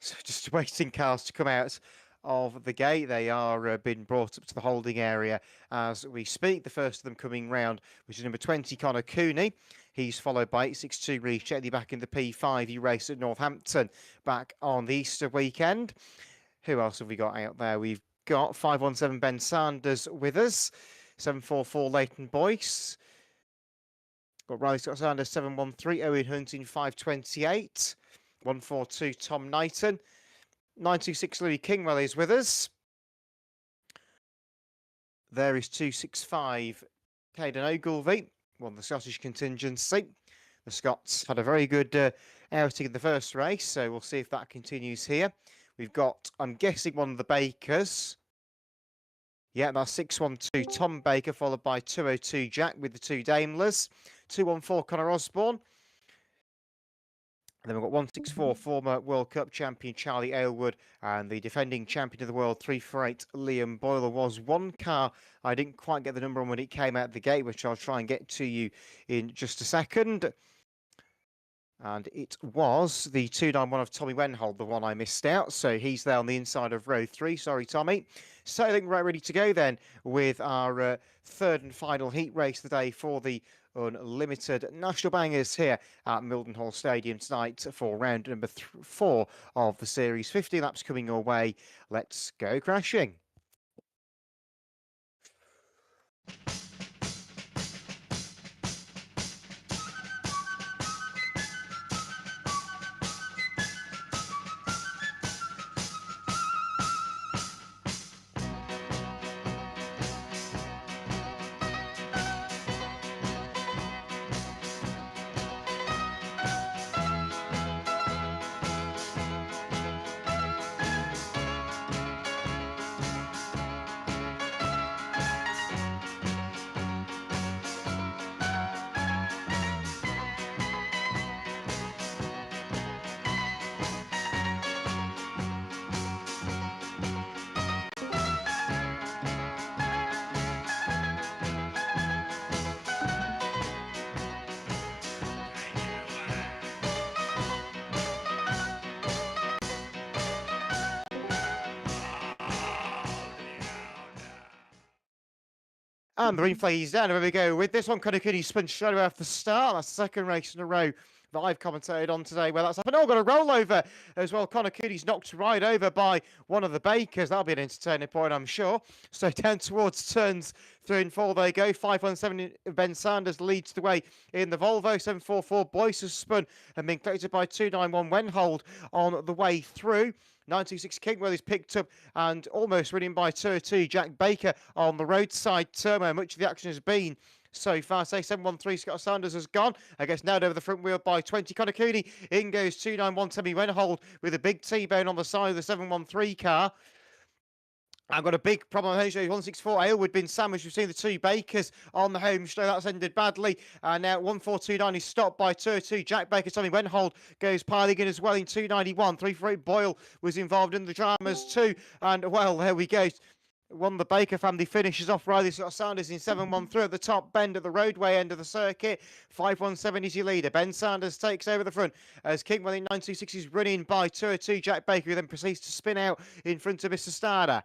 So just waiting cars to come out of the gate. They are being brought up to the holding area as we speak. The first of them coming round, which is number 20, Connor Cooney. He's followed by 862 Reece Chetney back in the P5. He raced at Northampton back on the Easter weekend. Who else have we got out there? We've got 517 Ben Sanders with us. 744 Leighton Boyce. Got Riley Scott Sanders 713. Owen Hunting 528. 142 Tom Knighton. 926 Louis Kingwell is with us. There is 265 Caden Ogilvie, won the Scottish contingency. The Scots had a very good outing in the first race, so we'll see if that continues here. We've got, I'm guessing, one of the Bakers. Yeah, that's 612 Tom Baker, followed by 202 Jack with the two Daimlers. 214 Connor Osborne. And then we've got 164 former World Cup champion Charlie Aylward and the defending champion of the world 348 Liam Boyler. Was one car I didn't quite get the number on when it came out the gate, which I'll try and get to you in just a second. And it was the 291 of Tommy Wenhold, the one I missed out. So he's there on the inside of row 3. Sorry, Tommy. So I think we're ready to go then with our third and final heat race today for the Unlimited National Bangers here at Mildenhall Stadium tonight for round number 4 of the series. 50 laps coming your way. Let's go crashing. And the green flag is down. Here we go with this one. Connor Cooney spun straight away off the start. That's the second race in a row that I've commentated on today where that's happened. Oh, got a rollover as well. Connor Cooney's knocked right over by one of the Bakers. That'll be an entertaining point, I'm sure. So down towards turns 3 and 4 they go. 517 Ben Sanders leads the way in the Volvo. 744 Boyce has spun and been collected by 291 Wenhold on the way through. 926 Kingwell is picked up and almost running by 202 Jack Baker on the roadside turbo. Much of the action has been so far. Say 713 Scott Sanders has gone. I guess nailed over the front wheel by 20 Connor Cooney. In goes 291 Timmy Wenhold with a big T-bone on the side of the 713 car. I've got a big problem. 164 Aylward been sandwiched. We've seen the two Bakers on the home straight. That's ended badly. And now 1429 is stopped by 202. Jack Baker, Tommy Wenhold goes piling in as well in 291. 348 Boyle was involved in the dramas too. And well, there we go. One of the Baker family finishes off. Riley Scott Sanders in 713 at the top bend at the roadway end of the circuit. 517 is your leader. Ben Sanders takes over the front as Kingwell in 926 is running by 202. Jack Baker, who then proceeds to spin out in front of Mr. Starder.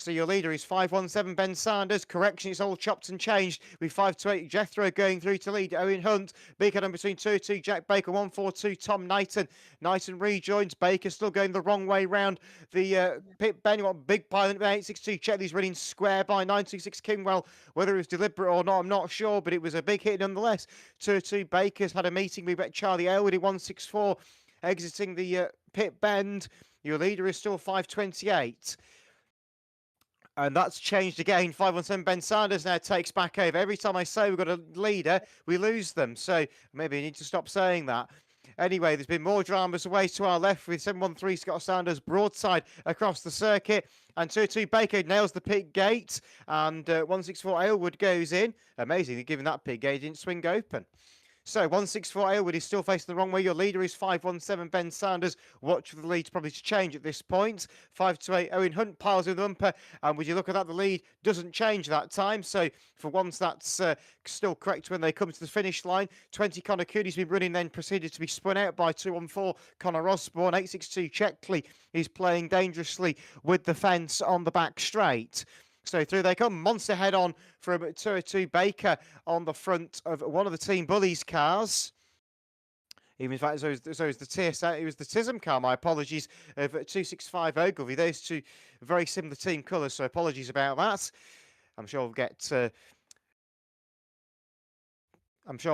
So your leader is 517 Ben Sanders. Correction, it's all chopped and changed with 528 Jethro going through to lead. Owen Hunt. Big head on between 202 Jack Baker. 142 Tom Knighton. Knighton rejoins. Baker still going the wrong way round the pit bend. Got big pilot 862 Chetney's running square by 926 Kingwell. Whether it was deliberate or not, I'm not sure, but it was a big hit nonetheless. 202 Baker's had a meeting with Charlie Aylward in 164 exiting the pit bend. Your leader is still 528. And that's changed again. 517 Ben Sanders now takes back over. Every time I say we've got a leader, we lose them. So maybe I need to stop saying that. Anyway, there's been more dramas away to our left with 713 Scott Sanders broadside across the circuit. And 202 Baker nails the pit gate. And 164 Aylward goes in. Amazingly, given that pit gate didn't swing open. So 164 Aylward is still facing the wrong way. Your leader is 517 Ben Sanders. Watch for the lead probably to change at this point. 528 Owen Hunt piles in the bumper. And would you look at that, the lead doesn't change that time. So for once, that's still correct when they come to the finish line. 20 Connor Cooney's been running, then proceeded to be spun out by 214 Connor Osborne. 862 Checkley is playing dangerously with the fence on the back straight. So through they come. Monster head on from 202 Baker on the front of one of the Team Bullies cars. Even in fact, so is the TSA, it was the TISM car, my apologies, of 265 Ogilvy. Those two very similar team colours, so apologies about that. I'm sure we'll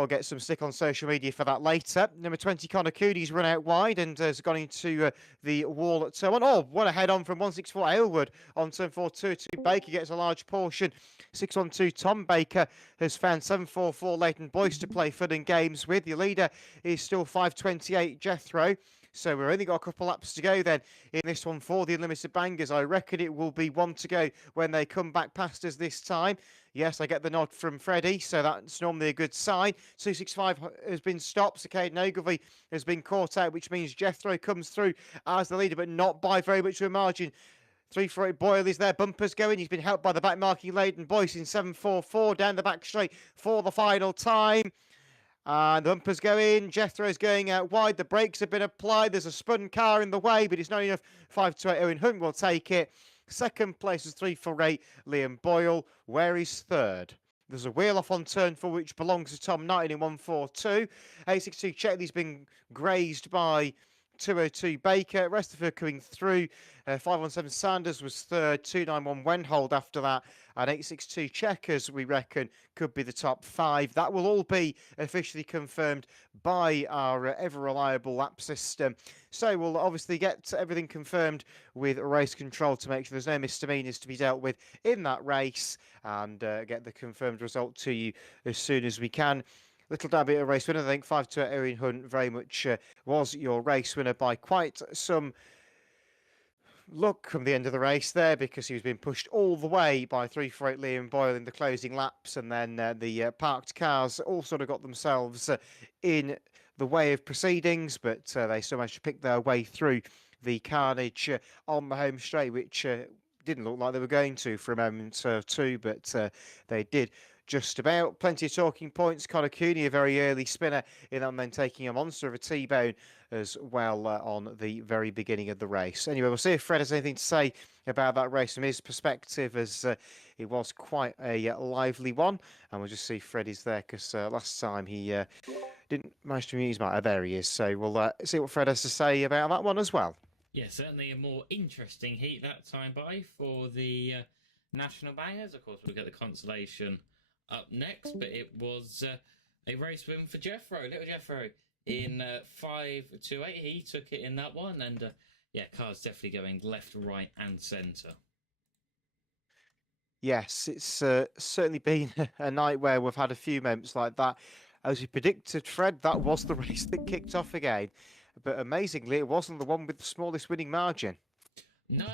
get some stick on social media for that later. Number 20, Connor Cooney's run out wide and has gone into the wall at turn 1. Oh, what a head on from 164 Aylward on turn 4. 202 Baker gets a large portion. 612 Tom Baker has found 744 Leighton Boyce to play fun and games with. Your leader is still 528 Jethro. So we've only got a couple laps to go then in this one for the Unlimited Bangers. I reckon it will be one to go when they come back past us this time. Yes, I get the nod from Freddie, so that's normally a good sign. 265 has been stopped. So Caden Ogilvy has been caught out, which means Jethro comes through as the leader, but not by very much of a margin. 348 Boyle is there. Bumpers going. He's been helped by the back marking Leighton Boyce in 744 down the back straight for the final time. And the bumpers go in. Jethro's going out wide. The brakes have been applied. There's a spun car in the way, but it's not enough. 528 Owen Hunt will take it. Second place is 348 Liam Boyle. Where is third? There's a wheel off on turn 4, which belongs to Tom Knight in 142. 862 Checkley's been grazed by 202 Baker. Rest of her coming through. 517 Sanders was third. 291 Wenhold after that. And 862 Checkers, we reckon, could be the top 5. That will all be officially confirmed by our ever-reliable lap system. So we'll obviously get everything confirmed with race control to make sure there's no misdemeanors to be dealt with in that race and get the confirmed result to you as soon as we can. Little dabby of race winner, I think 5-2 Erin Hunt very much was your race winner by quite some luck from the end of the race there, because he was being pushed all the way by 348 Liam Boyle in the closing laps, and then the parked cars all sort of got themselves in the way of proceedings, but they still managed to pick their way through the carnage on the home straight, which didn't look like they were going to for a moment or two, but they did just about. Plenty of talking points. Connor Cooney, a very early spinner in, and then taking a monster of a T-bone as well on the very beginning of the race. Anyway, we'll see if Fred has anything to say about that race from his perspective, as it was quite a lively one. And we'll just see if Fred is there, because last time he didn't manage to mute his mic. There he is. So we'll see what Fred has to say about that one as well. Yeah, certainly a more interesting heat that time by for the National Bangers. Of course, we'll get the consolation up next, but it was a race win for Jethro, little Jethro, in 5-2-8. He took it in that one, and yeah, cars definitely going left, right, and centre. Yes, it's certainly been a night where we've had a few moments like that. As we predicted, Fred, that was the race that kicked off again. But amazingly, it wasn't the one with the smallest winning margin. No,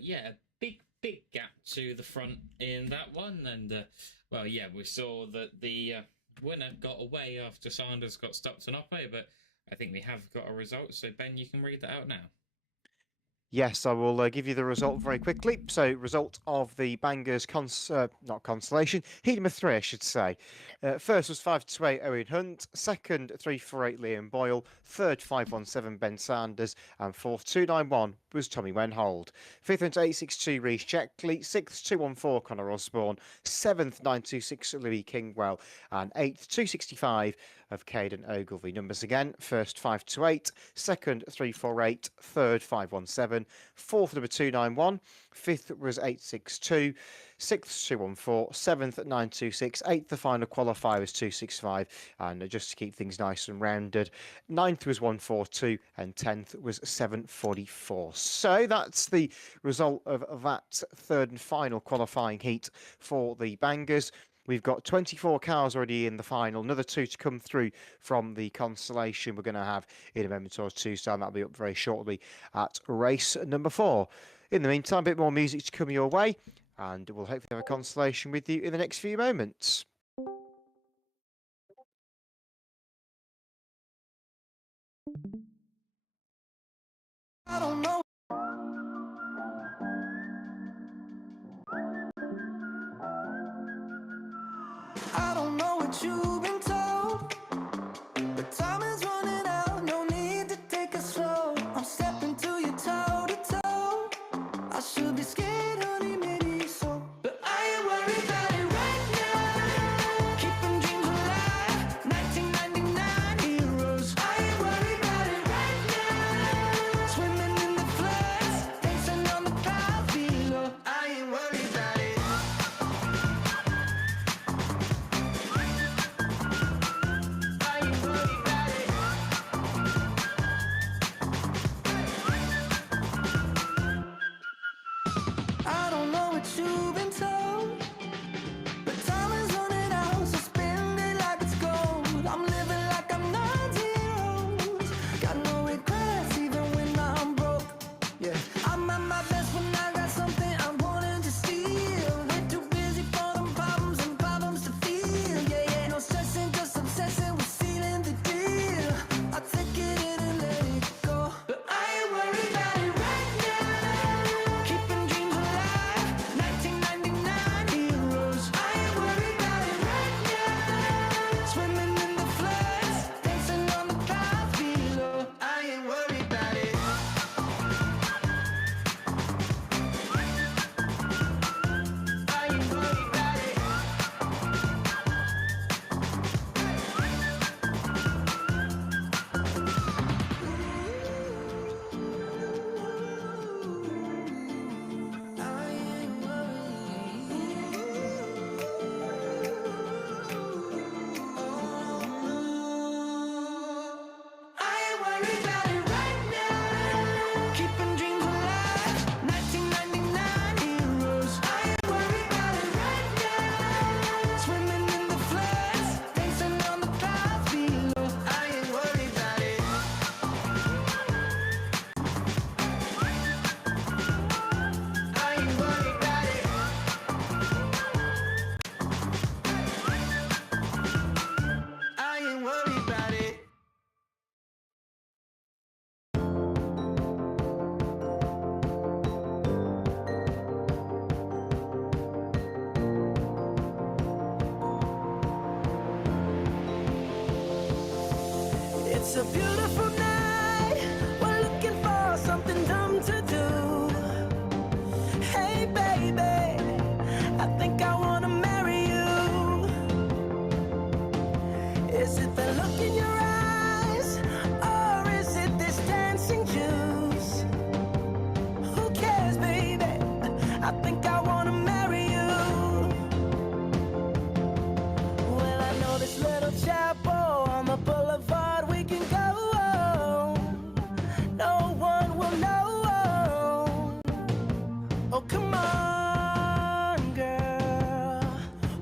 yeah, a big gap to the front in that one. And, well, yeah, we saw that the winner got away after Sanders got stopped on Oppo, but I think we have got a result. So, Ben, you can read that out now. Yes, I will give you the result very quickly. So, result of the Bangers, not consolation, heat number 3, I should say. First was 5-8 Owen Hunt. Second, 3-4-8 Liam Boyle. Third, 5-1-7 Ben Sanders. And fourth, 2-9-1 was Tommy Wenhold. Fifth went 8-6-2 Reece Checkley. Sixth, 2-1-4 Connor Osborne. Seventh, 9-2-6 Louis Kingwell. And eighth, 2-65 of Caden Ogilvie. Numbers again: first 528, second 348, third 517, fourth number 291, fifth was 862, sixth 214, seventh 926, eighth the final qualifier was 265, and just to keep things nice and rounded, ninth was 142 and 10th was 744. So that's the result of that third and final qualifying heat for the Bangers. We've got 24 cars already in the final, another 2 to come through from the consolation we're going to have in a moment or two, so that'll be up very shortly at race number 4. In the meantime, a bit more music to come your way, and we'll hopefully have a consolation with you in the next few moments. I don't know. I don't know what you've been told, but time is running out. No need to take it slow. I'm stepping to you toe to toe. I should be scared, honey, maybe so, but I ain't worried about it right now. Keeping dreams alive, 1999 heroes. I ain't worried about it right now. Swimming in the floods, dancing on the clouds below. I ain't worried about it. I ain't worried about it. I don't know what you've been told, but time is running out, so spend it like it's gold. I'm living like I'm 90 got no regrets even when I'm broke. Yeah, I'm at my best when I got something I'm wanting to steal. We're too busy for them problems and problems to feel. Yeah, yeah, no stressing, just obsessing with sealing the deal. I take it in and let it go, but I ain't worried about it right now. Keeping dreams alive, 1999 heroes. I ain't worried about it right now. Swimming in the floods, dancing on the clouds below. I ain't worried about it. I ain't worried about it. I ain't worried about it right now. Keeping dreams alive, 1999 heroes. I ain't worried about it right now. Swimming in the floods, dancing on the clouds below. I ain't worried about it. I ain't worried about it. I ain't worried about it. It's a beautiful night. We're looking for something dumb to do. Hey, baby, I think I wanna marry you. Is it the look in your eyes, or is it this dancing juice? Who cares, baby? I think I wanna marry you. Well, I know this little chapel on the boulevard we can go. No one will know. Oh, come on, girl.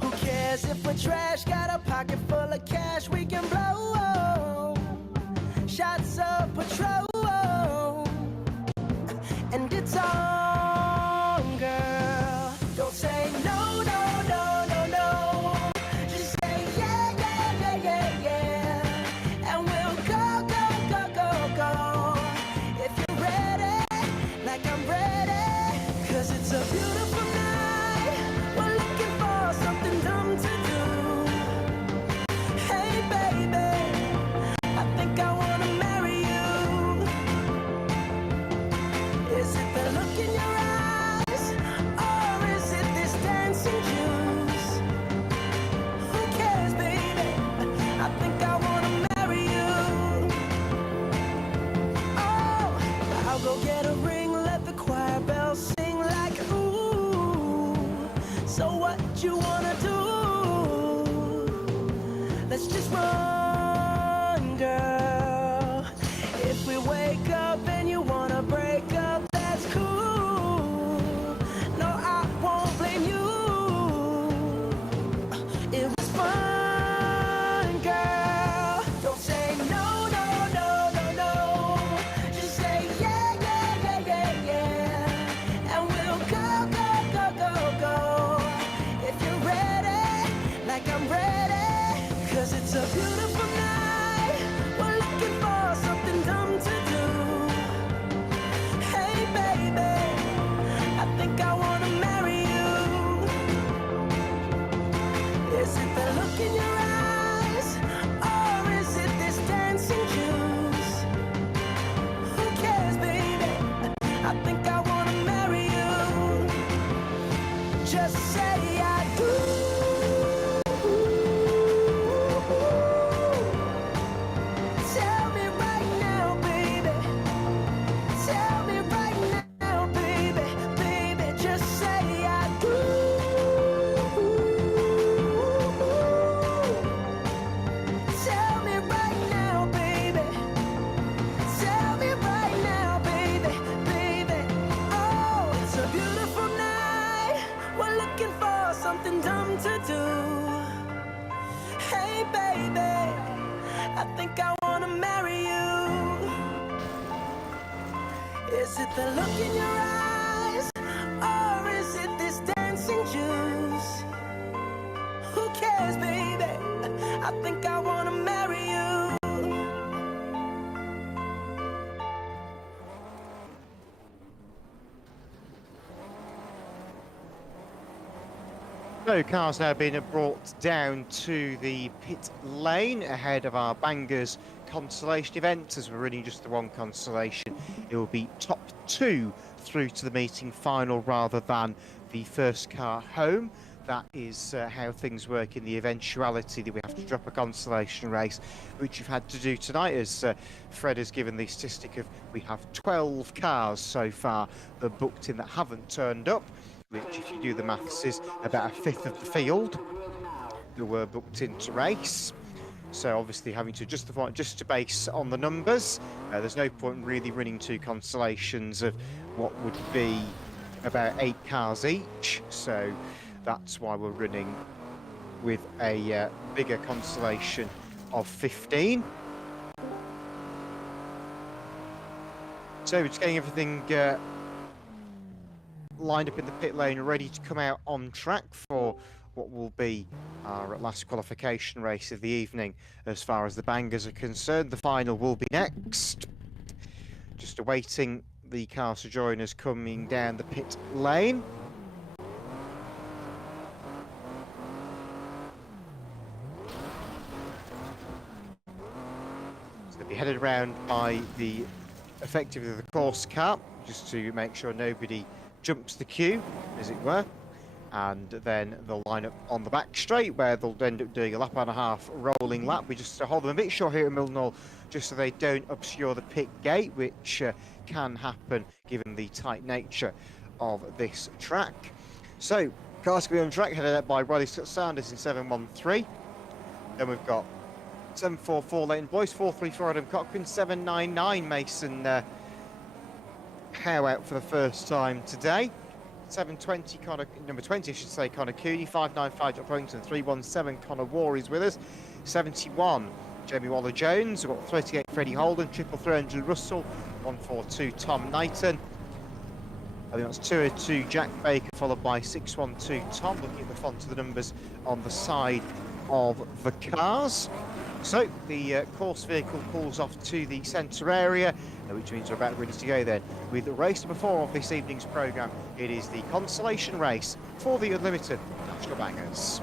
Who cares if we're trash? Got a pocket full of cash we can blow. Shots of Patrol, and it's on, girl. Don't say no, no, no, no, no. Just say yeah, yeah, yeah, yeah, yeah. And we'll go, go, go, go, go. If you're ready, like I'm ready. 'Cause it's a beautiful night. We're looking for something dumb to do. Hey, baby, just say I do. Tell me right now, baby. Tell me right now, baby. Baby, just say I do. Tell me right now, baby. Tell me right now, baby, baby. Oh, it's a beautiful night. We're looking for something dumb to do. Hey, baby, I think I wanna marry you. Is it the look in your eyes, or is it this dancing juice? Who cares, baby? I think I wanna marry you. So cars now being brought down to the pit lane ahead of our Bangers consolation event. As we're running just the one consolation, it will be top 2 through to the meeting final rather than the first car home. That is how things work in the eventuality that we have to drop a consolation race, which we've had to do tonight, as Fred has given the statistic of we have 12 cars so far that are booked in that haven't turned up, which, if you do the maths, is about a fifth of the field that were booked into race. So obviously having to justify just to base on the numbers, there's no point really running 2 consolations of what would be about 8 cars each. So that's why we're running with a bigger consolation of 15. So we're just getting everything lined up in the pit lane, ready to come out on track for what will be our last qualification race of the evening as far as the Bangers are concerned. The final will be next. Just awaiting the cars to join us coming down the pit lane. So they'll be headed around by the effectively the course car, just to make sure nobody jumps the queue, as it were, and then they'll line up on the back straight, where they'll end up doing a lap and a half rolling lap. We just hold them a bit short here at Mildenhall, just so they don't obscure the pit gate, which can happen given the tight nature of this track. So cars can be on track, headed up by Riley Scott Sanders in 713. Then we've got 744 Leighton Boyce, 434 Adam Cochran, 799 Mason Howe out for the first time today. 720 Connor, number 20 I should say, Connor Cooney. 595 Jack Wellington. 317 Connor War is with us. 71 Jamie Waller-Jones. We've got 38 Freddie Holden. 333 Andrew Russell. 142 Tom Knighton. I think that's 202 Jack Baker, followed by 612 Tom. Looking at the font of the numbers on the side of the cars. So the course vehicle pulls off to the centre area, which means we're about ready to go then with race number 4 of this evening's programme. It is the consolation race for the Unlimited National Bangers.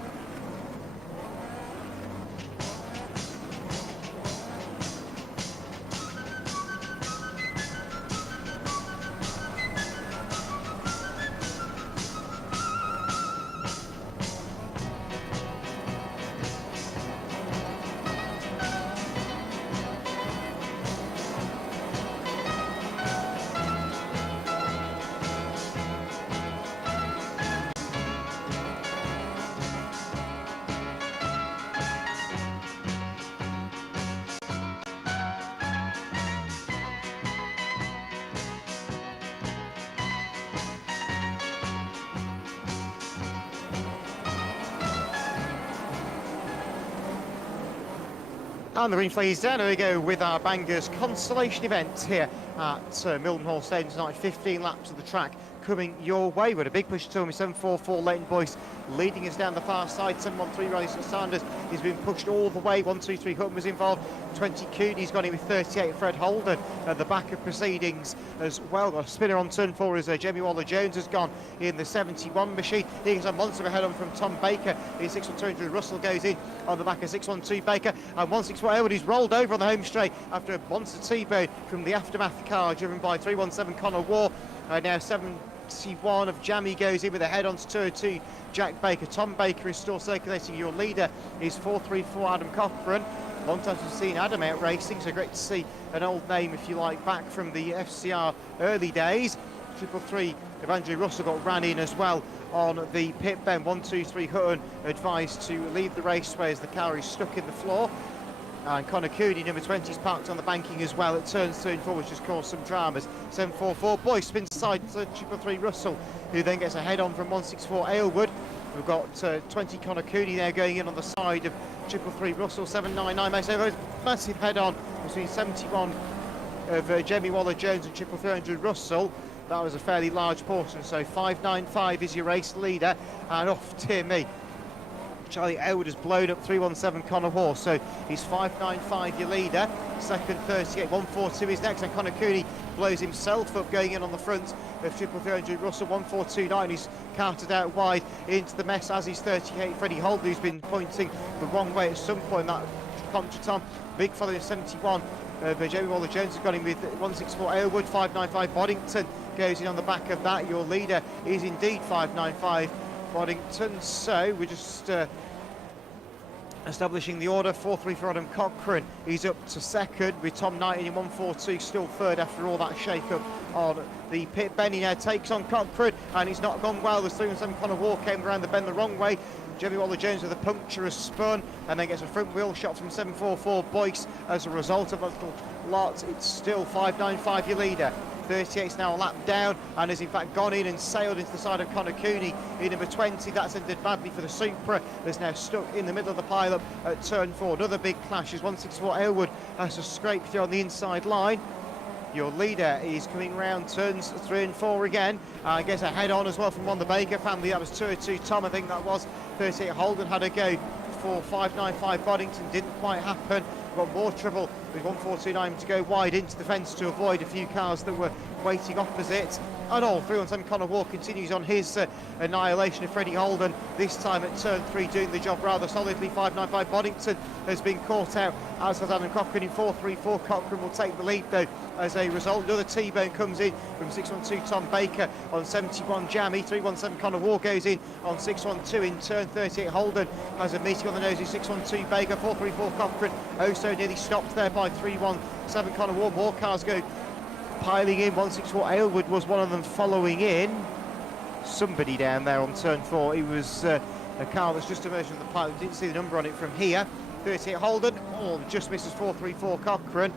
And the green flag is down. Here we go with our Bangers consolation event here at Mildenhall Stadium tonight. 15 laps of the track coming your way. With a big push to him, 744 Leighton Boyce leading us down the far side. 713 Riley Sanders is being pushed all the way. 123 Hutton was involved. 20 Cooney's gone in with 38 Fred Holden at the back of proceedings as well. Got a spinner on turn 4 as Jamie Waller-Jones has gone in the 71 machine. Higgins on monster ahead on from Tom Baker. In 612 Russell goes in on the back of 612 Baker, and 164 Elwood rolled over on the home straight after a monster T-bone from the aftermath car driven by 317 Connor War. Now 21 of Jammy goes in with a head-on to 202 Jack Baker. Tom Baker is still circulating. Your leader is 434 Adam Cochran. Long time since we've seen Adam out racing, so great to see an old name, if you like, back from the FCR early days. 333 of Andrew Russell got ran in as well on the pit bend. 123 Hutton advised to leave the raceway as the car is stuck in the floor. And Connor Cooney, number 20, is parked on the banking as well. It turns 3 and 4, which has caused some dramas. 744 Boy spins side to 333 Russell, who then gets a head-on from 164 Aylward. We've got 20 Connor Cooney there going in on the side of 333 Russell. 799 massive head-on between 71 of Jamie Waller-Jones and 333 Russell. That was a fairly large portion, so 595 is your race leader. And off, dear me, Charlie Aylward has blown up 317 Connor Horse, so he's 595 your leader. Second 38, 142 is next, and Connor Cooney blows himself up going in on the front of 333 Russell. 1429, he's carted out wide into the mess, as is 38 Freddie Holt, who's been pointing the wrong way at some point. That Tom, big fellow in 71 Jamie Waller-Jones has got him with 164 Aylward. 595 Boddington goes in on the back of that. Your leader is indeed 595 Boddington. So we're just establishing the order. 434 Adam Cochran, he's up to second, with Tom Knight in 142 still third after all that shake-up on the pit bend. He now takes on Cochran, and it's not gone well. The 317 Connor Wall came around the bend the wrong way. Jamie Waller-Jones with a puncture has spun and then gets a front wheel shot from 744 Boyce. As a result of that little lot, it's still 595 your leader. 38's now a lap down and has in fact gone in and sailed into the side of Connor Cooney in number 20. That's ended badly for the Supra. That's now stuck in the middle of the pile-up at turn 4. Another big clash as 164 Aylward has to scrape through on the inside line. Your leader is coming round turns 3 and 4 again. Gets a head on as well from one of the Baker family. That was 202 Tom, I think that was. 38 Holden had a go for 595 Boddington. Didn't quite happen. Got more trouble with 1429 to go wide into the fence to avoid a few cars that were waiting opposite. And all 317 Connor Wall continues on his annihilation of Freddie Holden, this time at turn 3 doing the job rather solidly. 595 Boddington has been caught out, as has Adam Cochran in 434. Cochran will take the lead though as a result. Another T-bone comes in from 612 Tom Baker on 71 Jammy. 317 Connor Wall goes in on 612 in turn 38. Holden has a meeting on the nose with 612 Baker. 434 Cochran oh so nearly stopped there by 317 Connor Wall. More cars go piling in. 164 Aylward was one of them following in. Somebody down there on turn 4. It was a car that's just emerged from the pile. Didn't see the number on it from here. 38 Holden. Oh, just misses 434 Cochran.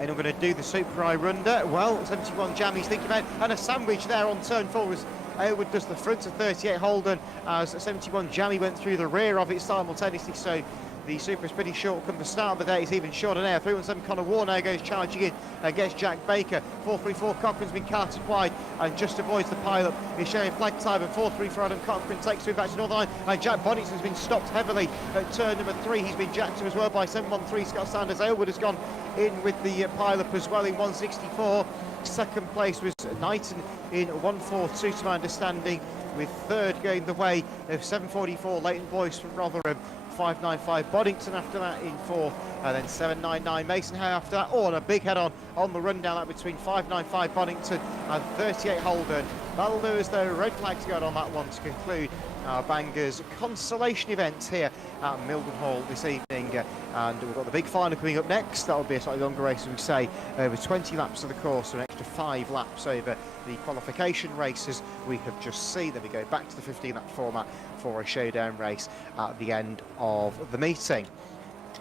And I'm going to do the Super I Runder. Well, 71 Jammy's thinking about it. And a sandwich there on turn 4 was Aylward does the front of 38 Holden as 71 Jammy went through the rear of it simultaneously. So the Super is pretty short come the start of the day. It's even shorter now. 317 Connor Wall now goes charging in against Jack Baker. 434 Cochran's been carted wide and just avoids the pile-up. He's showing flag time, and 434 Adam Cochran takes him back to Northern Line. And Jack Boddington's been stopped heavily at turn number 3. He's been jacked to as well by 713 Scott Sanders. Aylward has gone in with the pile-up as well in 164. Second place was Knighton in 142 to my understanding, with third going the way of 744 Leighton Boyce from Rotherham. 595 Boddington after that in 4th, and then 799 Mason Howe after that. Oh, and a big head on the rundown that between 595 Boddington and 38 Holden. That'll do as though red flags going on that one to conclude our Bangers consolation event here at Mildenhall this evening. And we've got the big final coming up next. That'll be a slightly longer race, as we say, over 20 laps of the course, so an extra 5 laps over the qualification races we have just seen. Then we go back to the 15-lap format for a showdown race at the end of the meeting.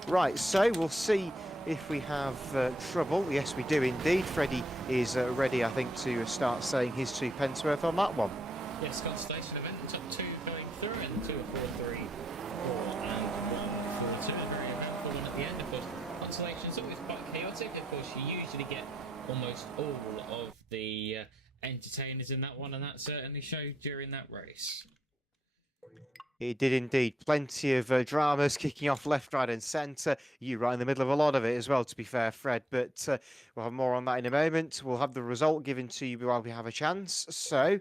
Right, so we'll see if we have trouble. Yes, we do indeed. Freddie is ready, I think, to start saying his 2 pence worth on that one. Yes, Scott Station event, top 2 going through, and 2 4 3 4 and 1 4 2. A very eventful one at the end, of course. Consolation's always quite chaotic. Of course, you usually get almost all of the entertainers in that one, and that certainly showed during that race. It did indeed. Plenty of dramas kicking off left, right and centre. You right in the middle of a lot of it as well, to be fair, Fred. But we'll have more on that in a moment. We'll have the result given to you while we have a chance. So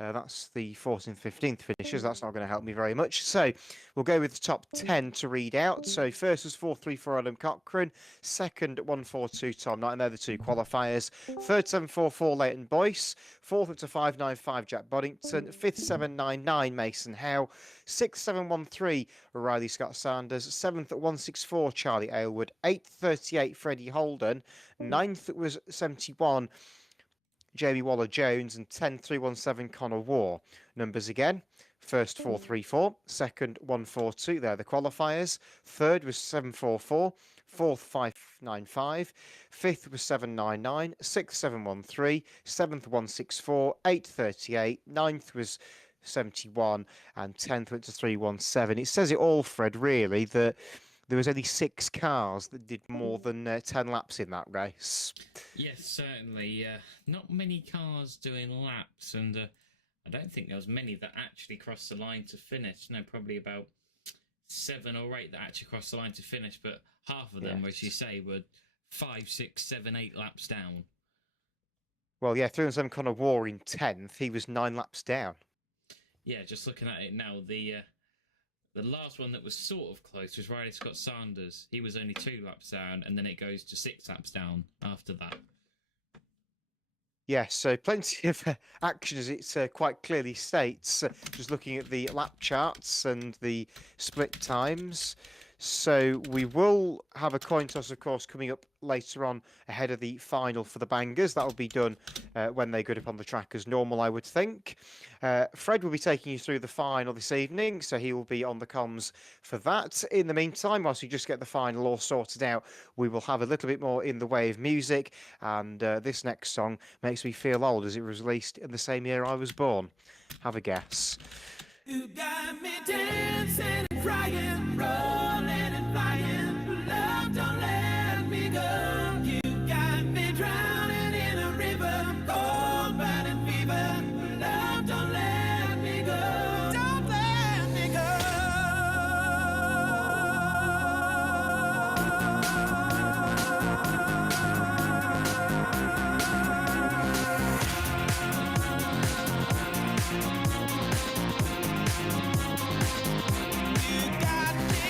That's the 14th, 15th finishers. That's not going to help me very much. So we'll go with the top 10 to read out. So first was 434 Adam Cochrane. Second, 142 Tom Knight. And they're the two qualifiers. Third, 744 Leighton Boyce. Fourth, up to 595 Jack Boddington. Fifth, 799 Mason Howe. Sixth, 713 Riley Scott Sanders. Seventh, 164 Charlie Aylward. Eighth, 38 Freddie Holden. Ninth was 71 Jamie Waller-Jones, and 10-317 Connor Waugh. Numbers again. First 434, second 142, they're the qualifiers. Third was 744, fourth 595, fifth was 799, sixth 713, seventh 164, eighth 38, ninth was 71, and 10th went to 317. It says it all, Fred, really, that there was only 6 cars that did more than 10 laps in that race. Yes, certainly. Not many cars doing laps, and I don't think there was many that actually crossed the line to finish. No, probably about 7 or 8 that actually crossed the line to finish, but half of them, as you say, were 5, 6, 7, 8 laps down. Well, yeah, 307 Connor Waugh in 10th. He was 9 laps down. Yeah, just looking at it now, the last one that was sort of close was Riley Scott Sanders. He was only 2 laps down, and then it goes to 6 laps down after that. Yes, so plenty of action, as it quite clearly states. Just looking at the lap charts and the split times. So we will have a coin toss, of course, coming up later on ahead of the final for the bangers. That will be done when they get up on the track as normal, I would think. Fred will be taking you through the final this evening, so he will be on the comms for that. In the meantime, whilst we just get the final all sorted out, we will have a little bit more in the way of music. And this next song makes me feel old, as it was released in the same year I was born. Have a guess. You got me dancing and crying, rolling and flying. Love, don't let me go. You got me drowning in a river, cold burning fever. Love, don't let me go. Don't let me go. You got me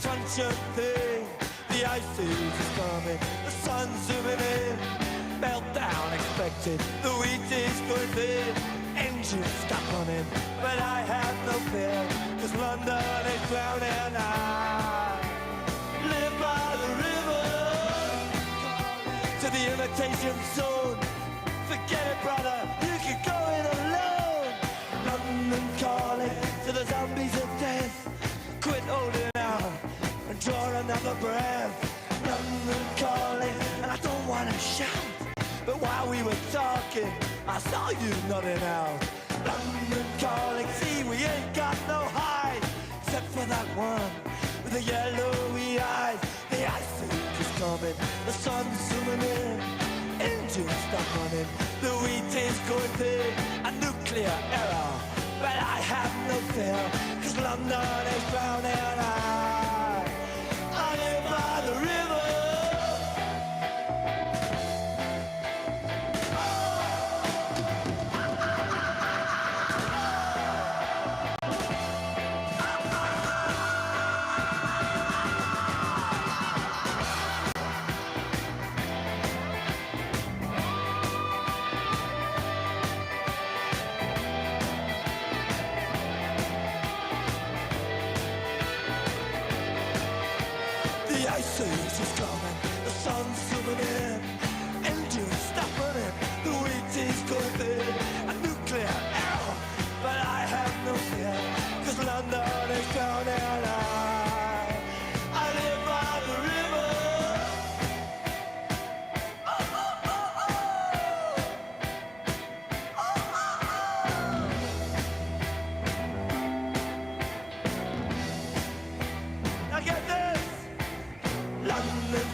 truncheon thing. The ice age is coming, the sun's zooming in. Meltdown expected, the wheat is going thin. Engines stop running, but I have no fear, 'cause London is drowning. I live by the river, to the imitation zone. Forget it, brother, you can go it alone. London calling to the zombies of death. Quit holding out and draw another breath. London calling, and I don't want to shout, but while we were talking, I saw you nodding out. London calling, see we ain't got no hide, except for that one with the yellowy eyes. The ice age is coming, the sun's zooming in. Engines stop running, the wheat is going thin. A nuclear error, but I have no fear, 'cause London is drowning. I live by the river. The ice age is coming, the sun's zooming in. Engines stop running, the wheat is going thin. A nuclear error, but I have no fear, 'cause London is drowning. I live by the river. Now get this! London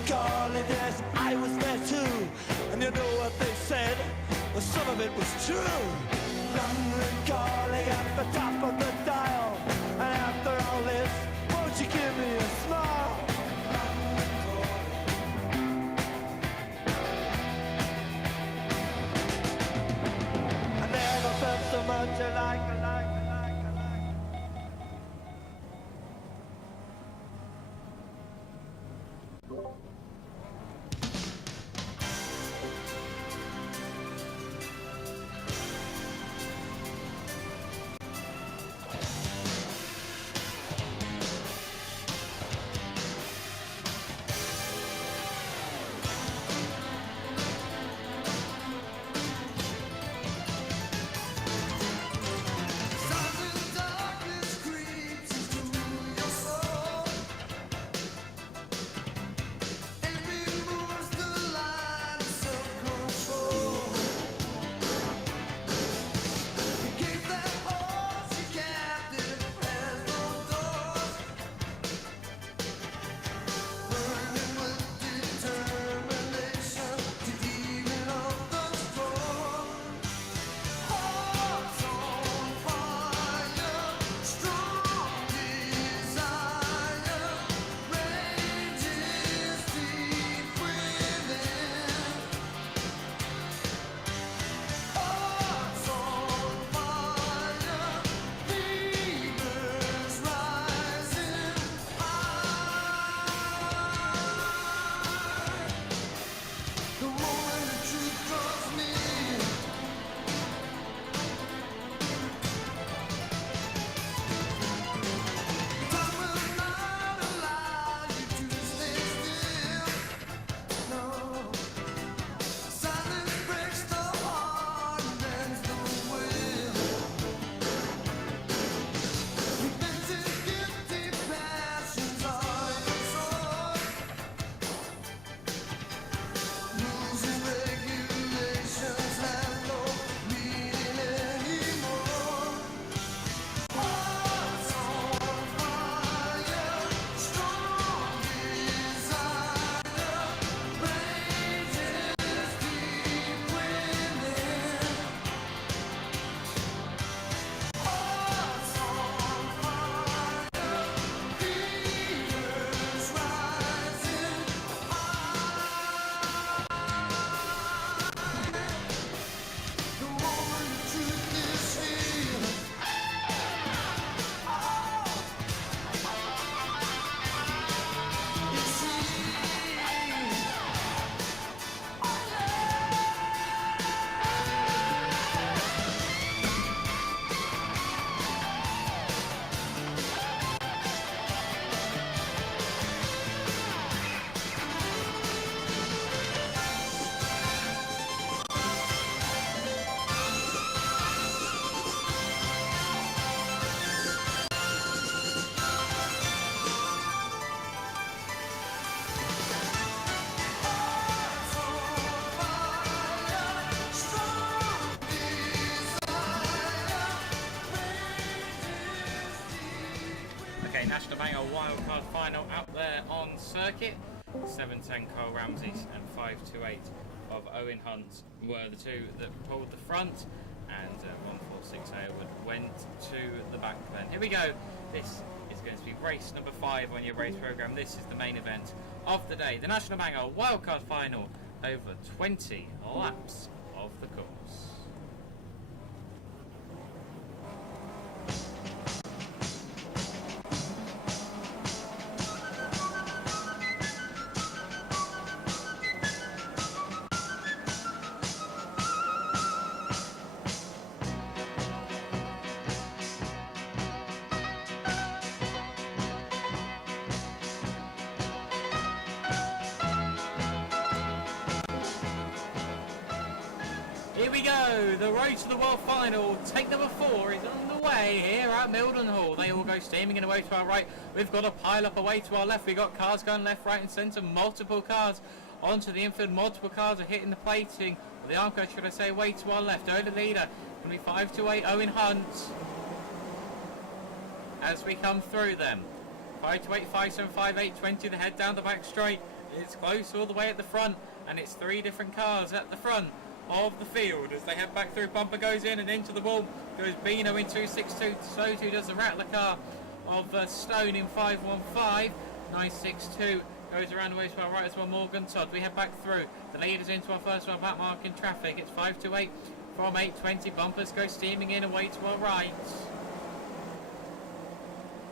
Banger wildcard final out there on circuit. 7:10 Carl Ramsey's and 5:28 of Owen Hunt were the two that pulled the front, and 146 Aylward went to the back then. Here we go. This is going to be race number 5 on your race programme. This is the main event of the day. The National Banger wildcard final over 20 laps of the course. Here we go, the road to the world final. Take number 4 is on the way here at Mildenhall. They all go steaming in away to our right. We've got a pile up away to our left. We've got cars going left, right and centre. Multiple cars onto the infield. Multiple cars are hitting the plating. Or the arm should I say, way to our left. Early leader, going to be 5-8 Owen Hunt. As we come through them. 5-8, 5-7, 5-8, 20, the head down the back straight. It's close all the way at the front. And it's 3 different cars at the front of the field as they head back through. Bumper goes in and into the wall goes Beano in 262. So too does the Rattler car of Stone in 515. 962 goes around the way to our right as well. Morgan Todd. We head back through. The leaders into our first one back mark in traffic. It's 528 from 820. Bumpers go steaming in away to our right.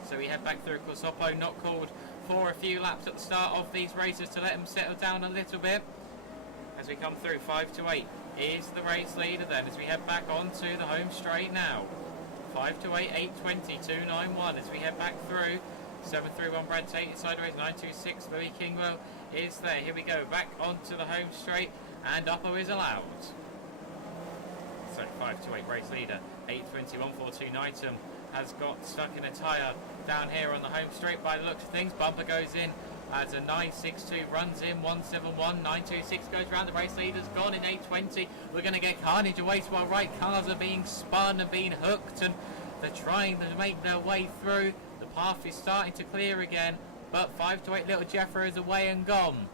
So we head back through. Of course, Oppo not called for a few laps at the start of these races to let them settle down a little bit. As we come through, 5-8 is the race leader then as we head back onto the home straight now. 5-8, 820, 291 as we head back through. 731 Brad Tate inside race, 926 Louis Kingwell is there. Here we go, back onto the home straight and Oppo is allowed. So 5-8 race leader, 820, 142 Knighton has got stuck in a tyre down here on the home straight by the looks of things. Bumper goes in as a 962 runs in 171. 926 goes round. The race leader's gone in 820. We're going to get carnage away to our right. Cars are being spun and being hooked and they're trying to make their way through. The path is starting to clear again, but 5-8 Little Jeffrey is away and gone.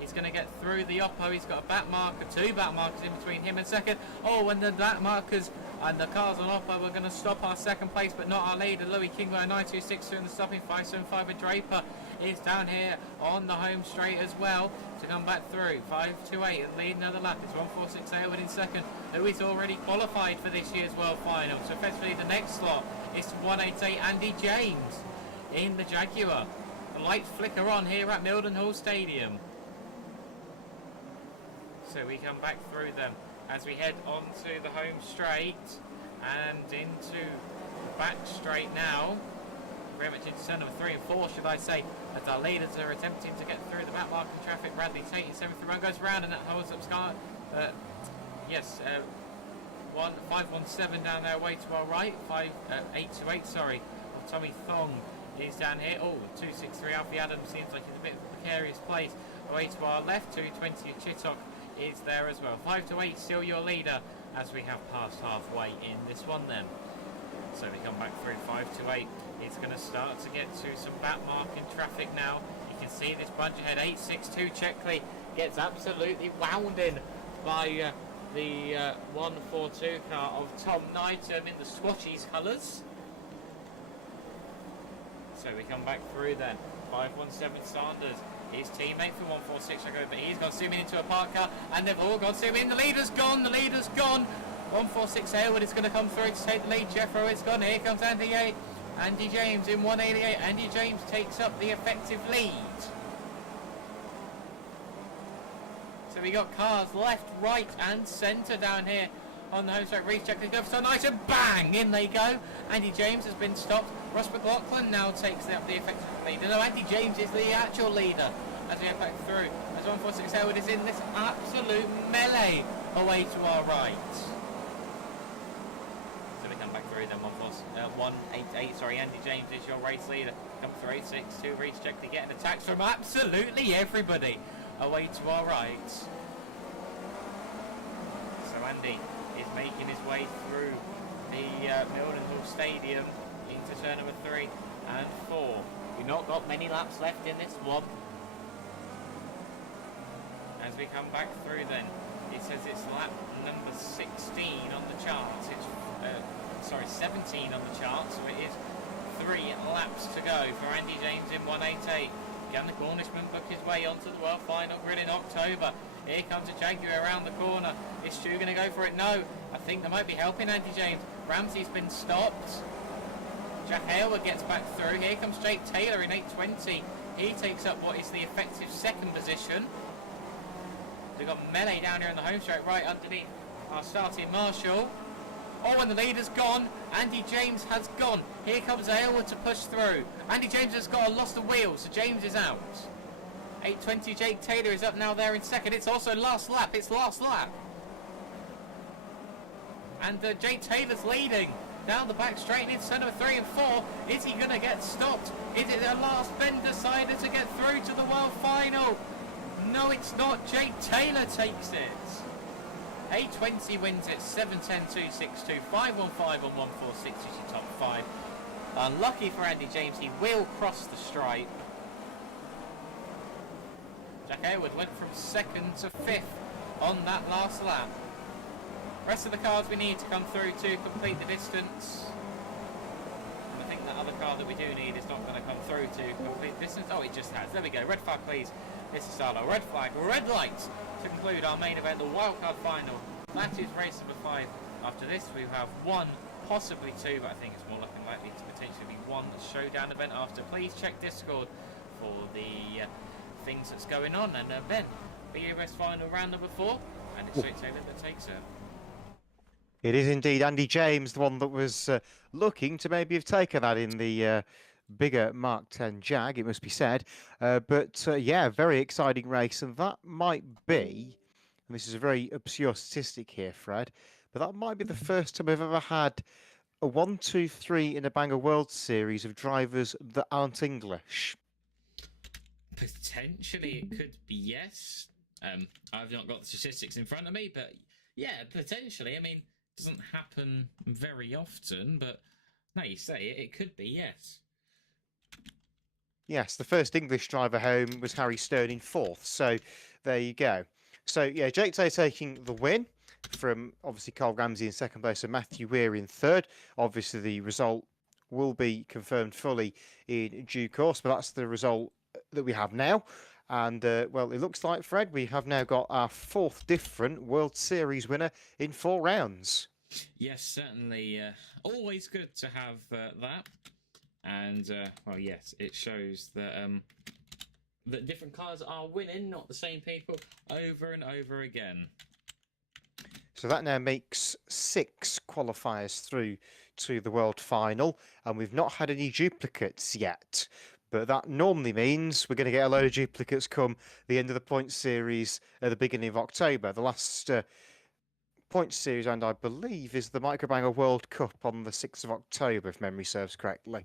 He's going to get through the Oppo. He's got a back marker, 2 back markers in between him and second. Oh, and the back markers and the cars on Oppo are going to stop our second place, but not our leader. Louis Kingwell 926 in the stopping. 575 and Draper is down here on the home straight as well to come back through. 528 and lead another lap. It's 146 Aylward in second, who is already qualified for this year's World Final. So effectively the next slot is 188 Andy James in the Jaguar. The lights flicker on here at Mildenhall Stadium. So we come back through them as we head onto the home straight and into the back straight now. Very much into turn number 3 and 4, should I say, as our leaders are attempting to get through the back mark in traffic. Bradley Tate in 7th run goes round and that holds up Scar. 517 down there away to our right. 828, sorry, of Tommy Thong is down here. Oh, 263 Alfie Adams seems like he's a bit of a precarious place. Away to our left, 220 Chittock is there as well. 5-8 still your leader as we have passed halfway in this one then. So we come back through 5-8. It's going to start to get to some back mark in traffic now. You can see this bunch ahead. 862 Checkley gets absolutely wound in by the 142 car of Tom Knighton in the Swatchies colours. So we come back through then. 517 Sanders, his teammate for 146 but he's gone zooming into a park car and they've all gone zooming in. The leader's gone, 146 Aylward is going to come through to take the lead. Jeffro is gone. Here comes Andy James in 188. Andy James takes up the effective lead. So we got cars left, right and centre down here on the home straight. Reece Checkley goes so nice and bang, in they go. Andy James has been stopped. Ross McLaughlin now takes up the effective lead. No, Andy James is the actual leader as we head back through. As 146 Aylward is in this absolute melee away to our right. So we come back through then. 188, sorry, Andy James is your race leader. Come through 862, Reece Checkley getting attacks from absolutely everybody away to our right. So Andy is making his way through the Mildenhall Stadium into turn number 3 and 4. We've not got many laps left in this one. As we come back through then, it says it's lap number 16 on the charts. It's 17 on the charts, so it is 3 laps to go for Andy James in 188. Can the Cornishman book his way onto the World Final grid in October? Here comes a Jaguar around the corner. Is Stu going to go for it? No. I think they might be helping Andy James. Ramsey's been stopped. Jack Aylward gets back through. Here comes Jake Taylor in 820. He takes up what is the effective second position. We've got Melee down here in the home straight right underneath our starting Marshall. Oh, and the leader's gone. Andy James has gone. Here comes Aylward to push through. Andy James has lost a wheel, so James is out. 820 Jake Taylor is up now there in second. It's also last lap. It's last lap. And Jake Taylor's leading. Down the back straight into turn number 3 and 4. Is he going to get stopped? Is it the last bend decider to get through to the World Final? No, it's not. Jake Taylor takes it. 820 wins it. 710, 262, 515 and 146 is your top 5. Unlucky for Andy James, he will cross the stripe. Jack Aylward went from 2nd to 5th on that last lap. Rest of the cars we need to come through to complete the distance. And I think that other car that we do need is not going to come through to complete the distance. Oh, it just has. There we go. Red flag, please. This is Salo. Red flag, red light to conclude our main event, the wildcard final. That is race number 5. After this, we have 1, possibly 2, but I think it's more looking likely to potentially be 1 showdown event after. Please check Discord for the things that's going on. And then, BWS final round number 4, and it's Jake Taylor that takes it. It is indeed Andy James, the one that was looking to maybe have taken that in the bigger Mark 10 Jag, it must be said. But yeah, very exciting race. And that might be, and this is a very obscure statistic here, Fred, but that might be the first time I've ever had a 1, 2, 3 in a Banger World Series of drivers that aren't English. Potentially it could be, yes. I've not got the statistics in front of me, but yeah, potentially. I mean, it doesn't happen very often, but now you say it, it could be, yes. Yes, the first English driver home was Harry Stone in 4th. So there you go. So yeah, Jake Taylor taking the win from obviously Carl Ramsey in 2nd place and Matthew Weir in 3rd. Obviously the result will be confirmed fully in due course, but that's the result that we have now. And well, it looks like, Fred, we have now got our 4th different World Series winner in 4 rounds. Yes, certainly. Always good to have that. And, well, yes, it shows that that different cars are winning, not the same people, over and over again. So that now makes 6 qualifiers through to the World Final, and we've not had any duplicates yet. But that normally means we're going to get a load of duplicates come the end of the points series at the beginning of October. The last points series, and I believe, is the Microbanger World Cup on the 6th of October, if memory serves correctly.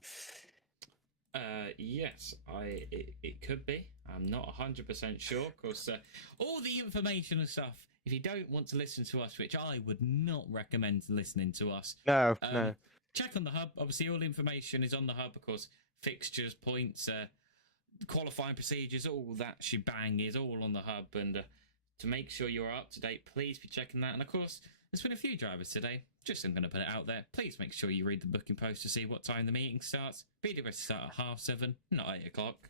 Yes, it could be. I'm not 100% sure, because all the information and stuff, if you don't want to listen to us, which I would not recommend listening to us. No. Check on the hub. Obviously, all the information is on the hub, of course. Fixtures, points, qualifying procedures, all that shebang is all on the hub. And to make sure you're up to date, please be checking that. And of course, there's been a few drivers today. Just I'm going to put it out there. Please make sure you read the booking post to see what time the meeting starts. BWS start at 7:30, not 8 o'clock.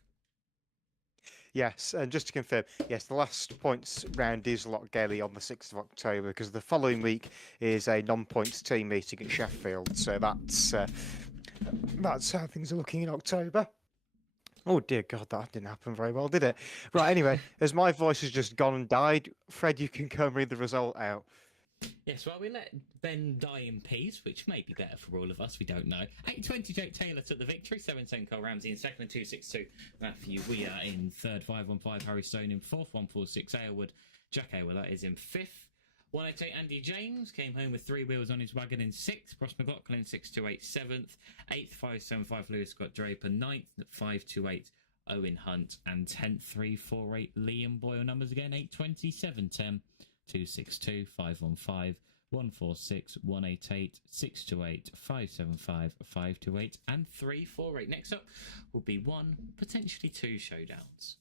Yes, and just to confirm, yes, the last points round is Loch Gelly on the 6th of October, because the following week is a non-points team meeting at Sheffield. So that's how things are looking in October. Oh dear God, that didn't happen very well, did it? Right, anyway, as my voice has just gone and died, Fred, you can come read the result out. Yes, well, we let Ben die in peace, which may be better for all of us, we don't know. 820 Jake Taylor took the victory, 710 Carl Ramsey in 2nd and 262 Matthew Weir in 3rd, 515 Harry Stone in 4th, 146 Aylward, Jack Aylward, that is in 5th. 188 Andy James came home with 3 wheels on his wagon in 6th. Ross McLaughlin 628 7th. 8th 575 Lewis Scott Draper 9th. 528 Owen Hunt and 10th 348 Liam Boyle. Numbers again 820 710 262 515 146 188 628 575 528 and 348. Next up will be one, potentially two showdowns.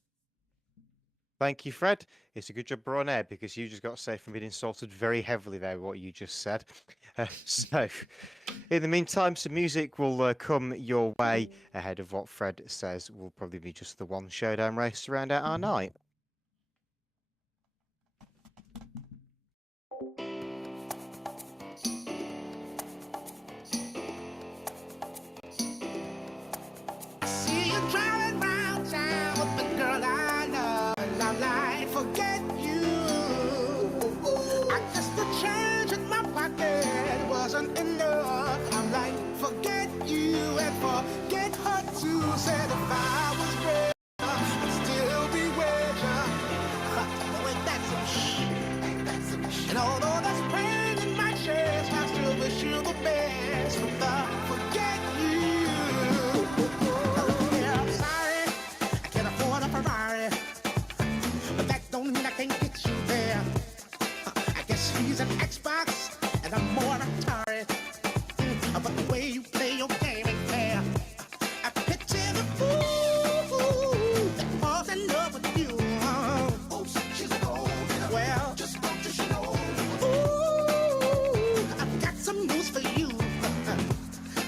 Thank you, Fred. It's a good job we're on air because you just got saved from being insulted very heavily there with what you just said. So, in the meantime, some music will come your way ahead of what Fred says will probably be just the one showdown race to round out our night. See you driving round town with the girl I love, and I'm like, forget you. I guess the change in my pocket wasn't enough. I'm like, forget you and forget her too. Said if I was rich, I'd still be richer. Wait, that's some shit. And although there's pain in my chest, I still wish you the best. But forget you. Yeah, I'm sorry, I can't afford a Ferrari, but that don't mean I can't get you there. I guess he's an Xbox and I'm more Atari. But the way you play your game ain't fair. I picture the fool that falls in love with you. Oops, she's a gold digger. Well, just don't you know. Ooh, I've got some news for you.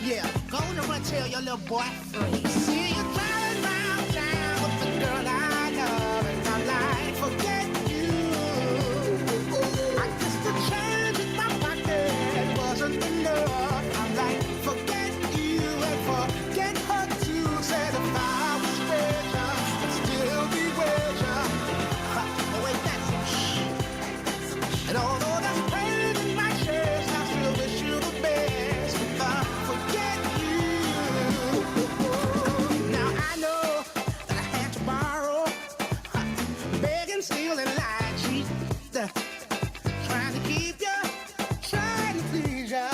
Yeah, go to run tell your little boy free. See you driving round town with the girl I love, and I'm like, forget you. I guess the change in my pocket wasn't enough. I'm like, forget you and forget her too. Said if I was richer, I'd still be richer. Wait, that's some shit. And although there's pain in my chest, I still wish you the best. But forget you. Now I know that I had to borrow, beg and steal and lie, cheat, trying to keep you, trying to please you.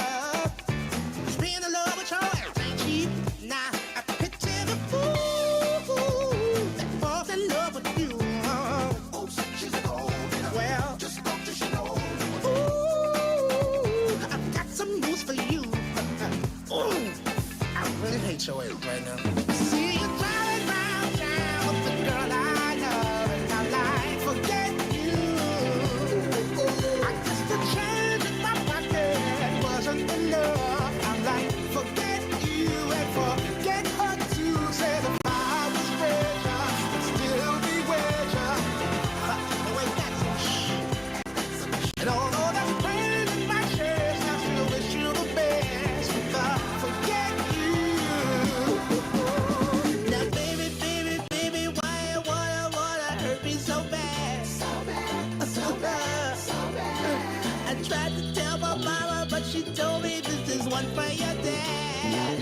Being in love with your ass ain't cheap. Now I picture the fool that falls in love with you. Oops, she's a gold digger. Well, just don't you know. Ooh, I've got some news for you. Ooh, I really hate your ass right now. See you driving round town with the girl I love, and I'm like, forget you. I guess the change in my pocket wasn't enough. I'm like, forget you and forget her too. Said if I was richer, I'd still be richer. Wait, that's some shit. And although there's pain in my chest, I still wish you the best. But forget you. Now, baby, baby, baby, why you wanna hurt me so bad? So bad, so bad, so bad. I tried to tell my mama, but she told me this is one for your dad.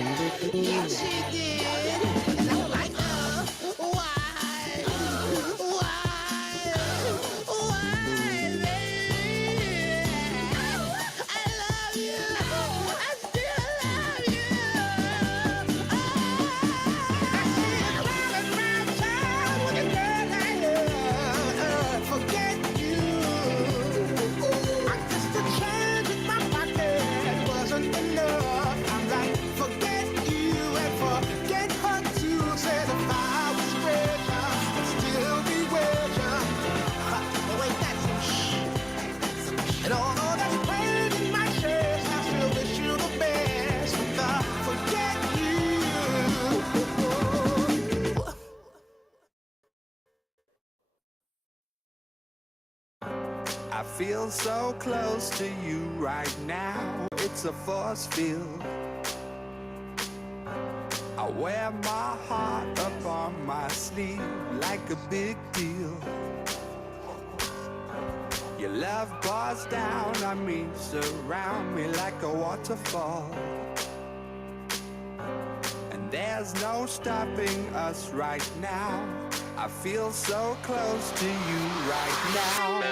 Yeah, she did. And I'm like, why? Why, baby? I love you. I still love you. I see you driving round town with a girl I love. Forget you. I guess the change in my pocket wasn't enough. I'm like, forget you and forget her too. Said if I was richer, I'd still be richer. Wait, that's some shit. And although there's pain in my chest, I still wish you the best. But forget you. I feel so close to you right now. It's a force field. I wear my heart up on my sleeve like a big deal. Your love pours down on me, surround me like a waterfall. And there's no stopping us right now. I feel so close to you right now.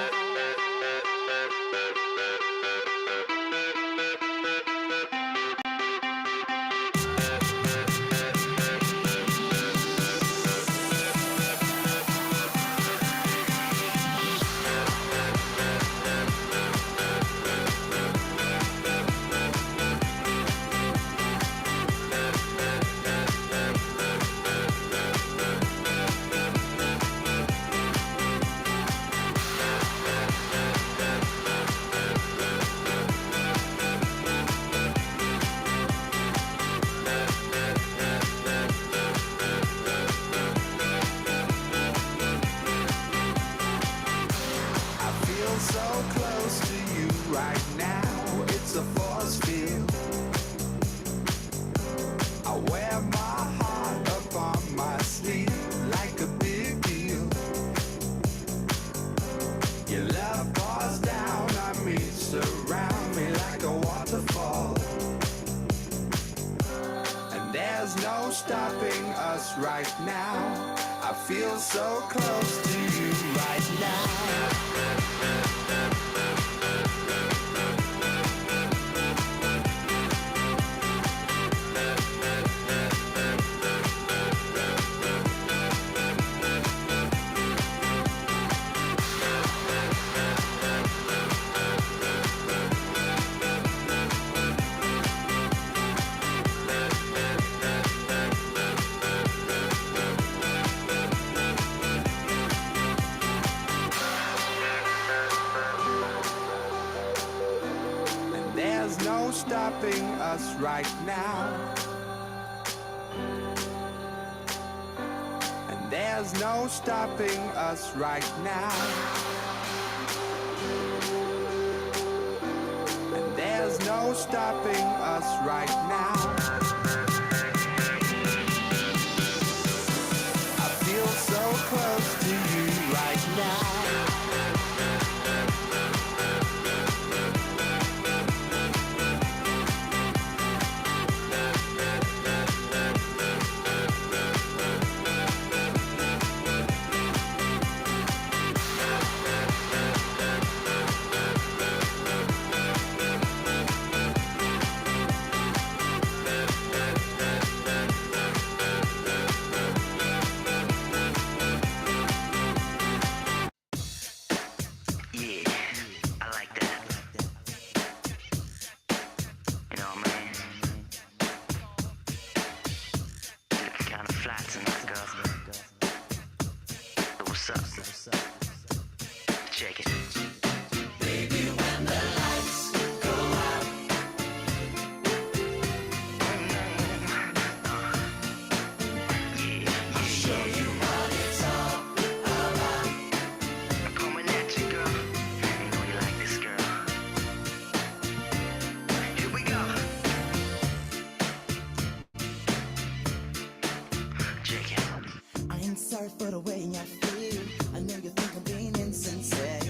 feel so close to you right now. It's a force field. I wear my heart up on my sleeve like a big deal. Your love pours down on me, surround me like a waterfall. And there's no stopping us right now. I feel so close to you right now. Stopping us right now. And there's no stopping us right now. And there's no stopping us right now. I feel so close to you right now. Sorry for the way I feel. I know you think I'm being insincere.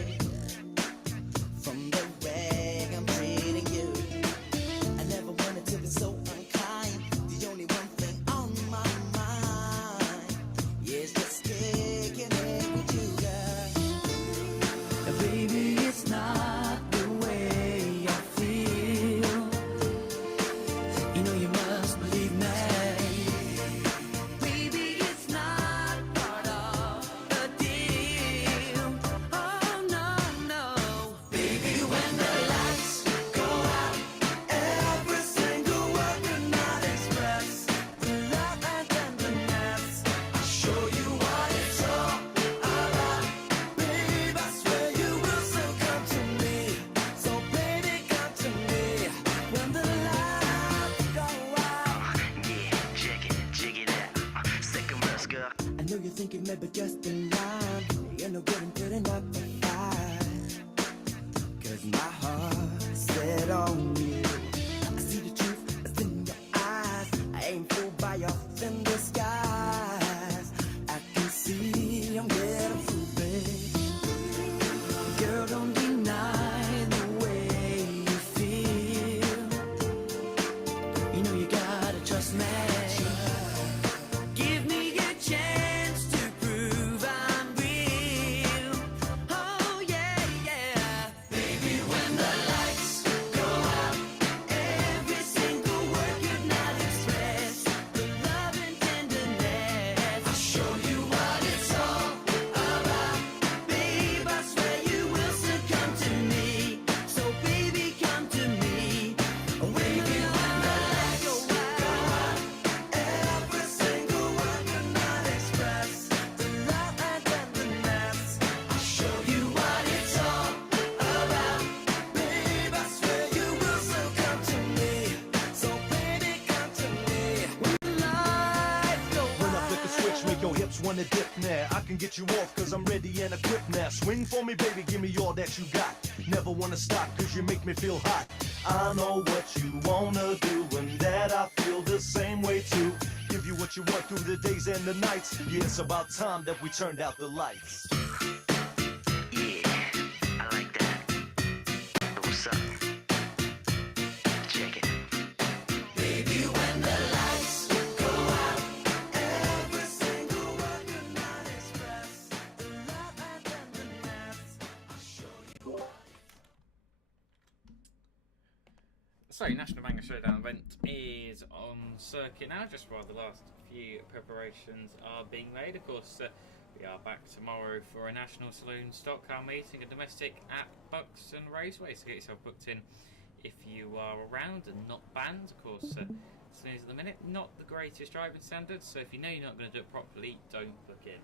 Yeah, I can get you off cause I'm ready and equipped now. Swing for me, baby, give me all that you got. Never wanna stop cause you make me feel hot. I know what you wanna do and that I feel the same way too. Give you what you want through the days and the nights. Yeah, it's about time that we turned out the lights. Yeah, I like that. What's up? Check it. Baby, when the lights go out, every single word you're not express. The love and tenderness, I'll show you. So, National Banger Showdown event is on circuit now, just while the last few preparations are being made. Of course, we are back tomorrow for a National Saloon Stock Car meeting, a domestic at Buxton Raceway. So get yourself booked in if you are around and not banned. Of course, saloons at the minute, not the greatest driving standards, so if you know you're not going to do it properly, don't book in.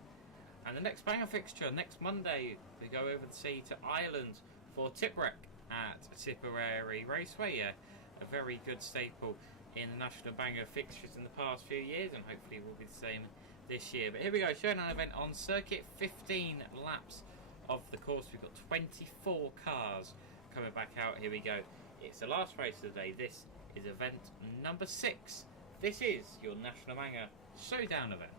And the next banger fixture, next Monday, we go over the sea to Ireland for Tipwreck at Tipperary Raceway. A very good staple in the National Banger fixtures in the past few years, and hopefully will be the same this year. But here we go, showdown event on circuit, 15 laps of the course. We've got 24 cars coming back out. Here we go. It's the last race of the day. This is event number 6. This is your National Banger Showdown event.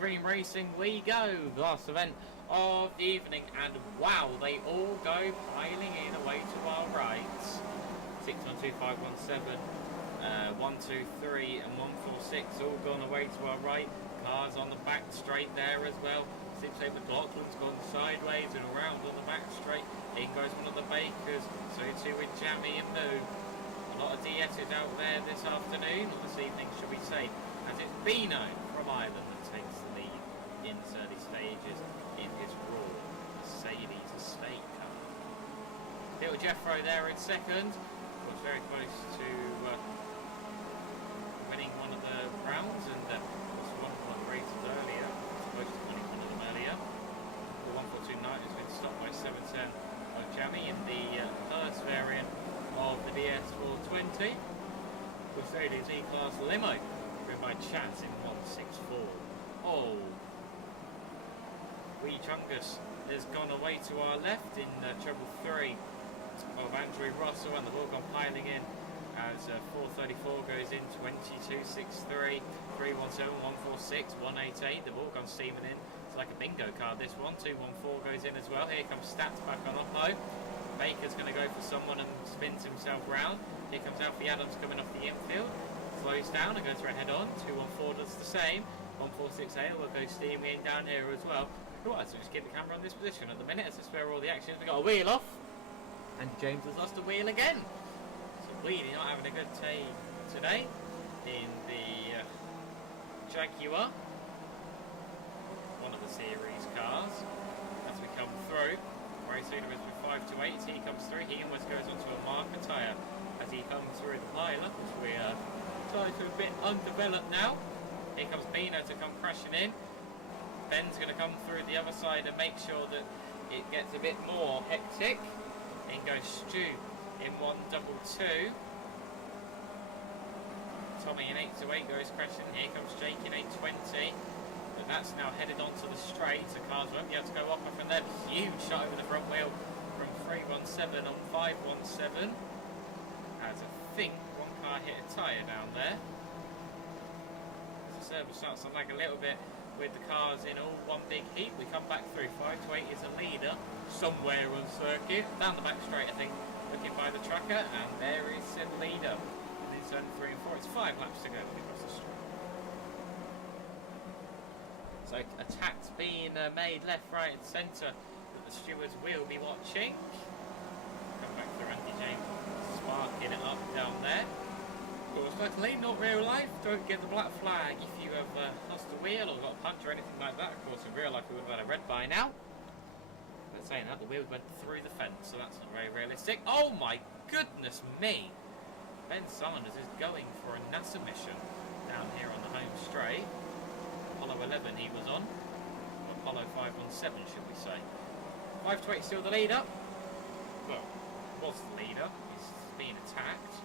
Green Racing we go, the last event of the evening, and wow, they all go piling in away to our right. 612517, 123 and 146 all gone away to our right. Cars on the back straight there as well. Seems like McLaughlin's gone sideways and around on the back straight. In goes one of the Bakers, so too with Jammy and Moo. A lot of DS's out there this afternoon, or this evening should we say, as it's Bino from Ireland that takes the lead in its early stages in his raw Mercedes estate car. Little Jeffro there in second, was very close to winning one of the rounds, and was one of the races earlier, supposed to winning one of them earlier. The 142 Knight has been stopped by 710 of Jammy in the first variant of the DS420. Mercedes E-Class Limo, driven by Chaz in 164. Oh, Wee Chungus has gone away to our left in treble 3 of Andrew Russell, and the ball gone piling in as 434 goes in, 2263, 317, 146, 188. The ball gone steaming in. It's like a bingo card, this one. 214 goes in as well. Here comes Stats back on Oppo. Baker's going to go for someone and spins himself round. Here comes Alfie Adams coming off the infield. Slows down and goes for a head on. 214 does the same. 146A will go steaming in down here as well. Right, so just get the camera on this position at the minute as I spare all the action. We've got a wheel off, and James has lost a wheel again. So Wheelie not having a good day today in the Jaguar, one of the series cars. As we come through, very soon as we're 5 to 8, he comes through. He almost goes onto a marker tyre as he comes through the pilot, which we are trying to a bit undeveloped now. Here comes Bino to come crashing in. Ben's going to come through the other side and make sure that it gets a bit more hectic. In goes Stu in 122. Tommy in 828 goes crashing. Here comes Jake in 820. But that's now headed onto the straight. The cars won't be able to go off from there. Huge shot over the front wheel from 317 on 517. As I think one car hit a tyre down there. The service starts to lag a little bit with the cars in all one big heap. We come back through. 5 to 8 is a leader somewhere on circuit. Down the back straight, I think, looking by the tracker, and there is a leader. And in zone 3 and 4, it's 5 laps to go across the straight. So attacks being made left, right, and centre that the stewards will be watching. Come back through Andy James, sparking it up down there. Of course, luckily, not real life. Don't get the black flag if you have lost a wheel or got a punch or anything like that. Of course, in real life, we would have had a red by now. But saying that, the wheel went through the fence, so that's not very realistic. Oh my goodness me! Ben Sanders is going for a NASA mission down here on the home straight. Apollo 11 he was on. Apollo 517, should we say. 528 still the leader. Well, was the leader. He's being attacked.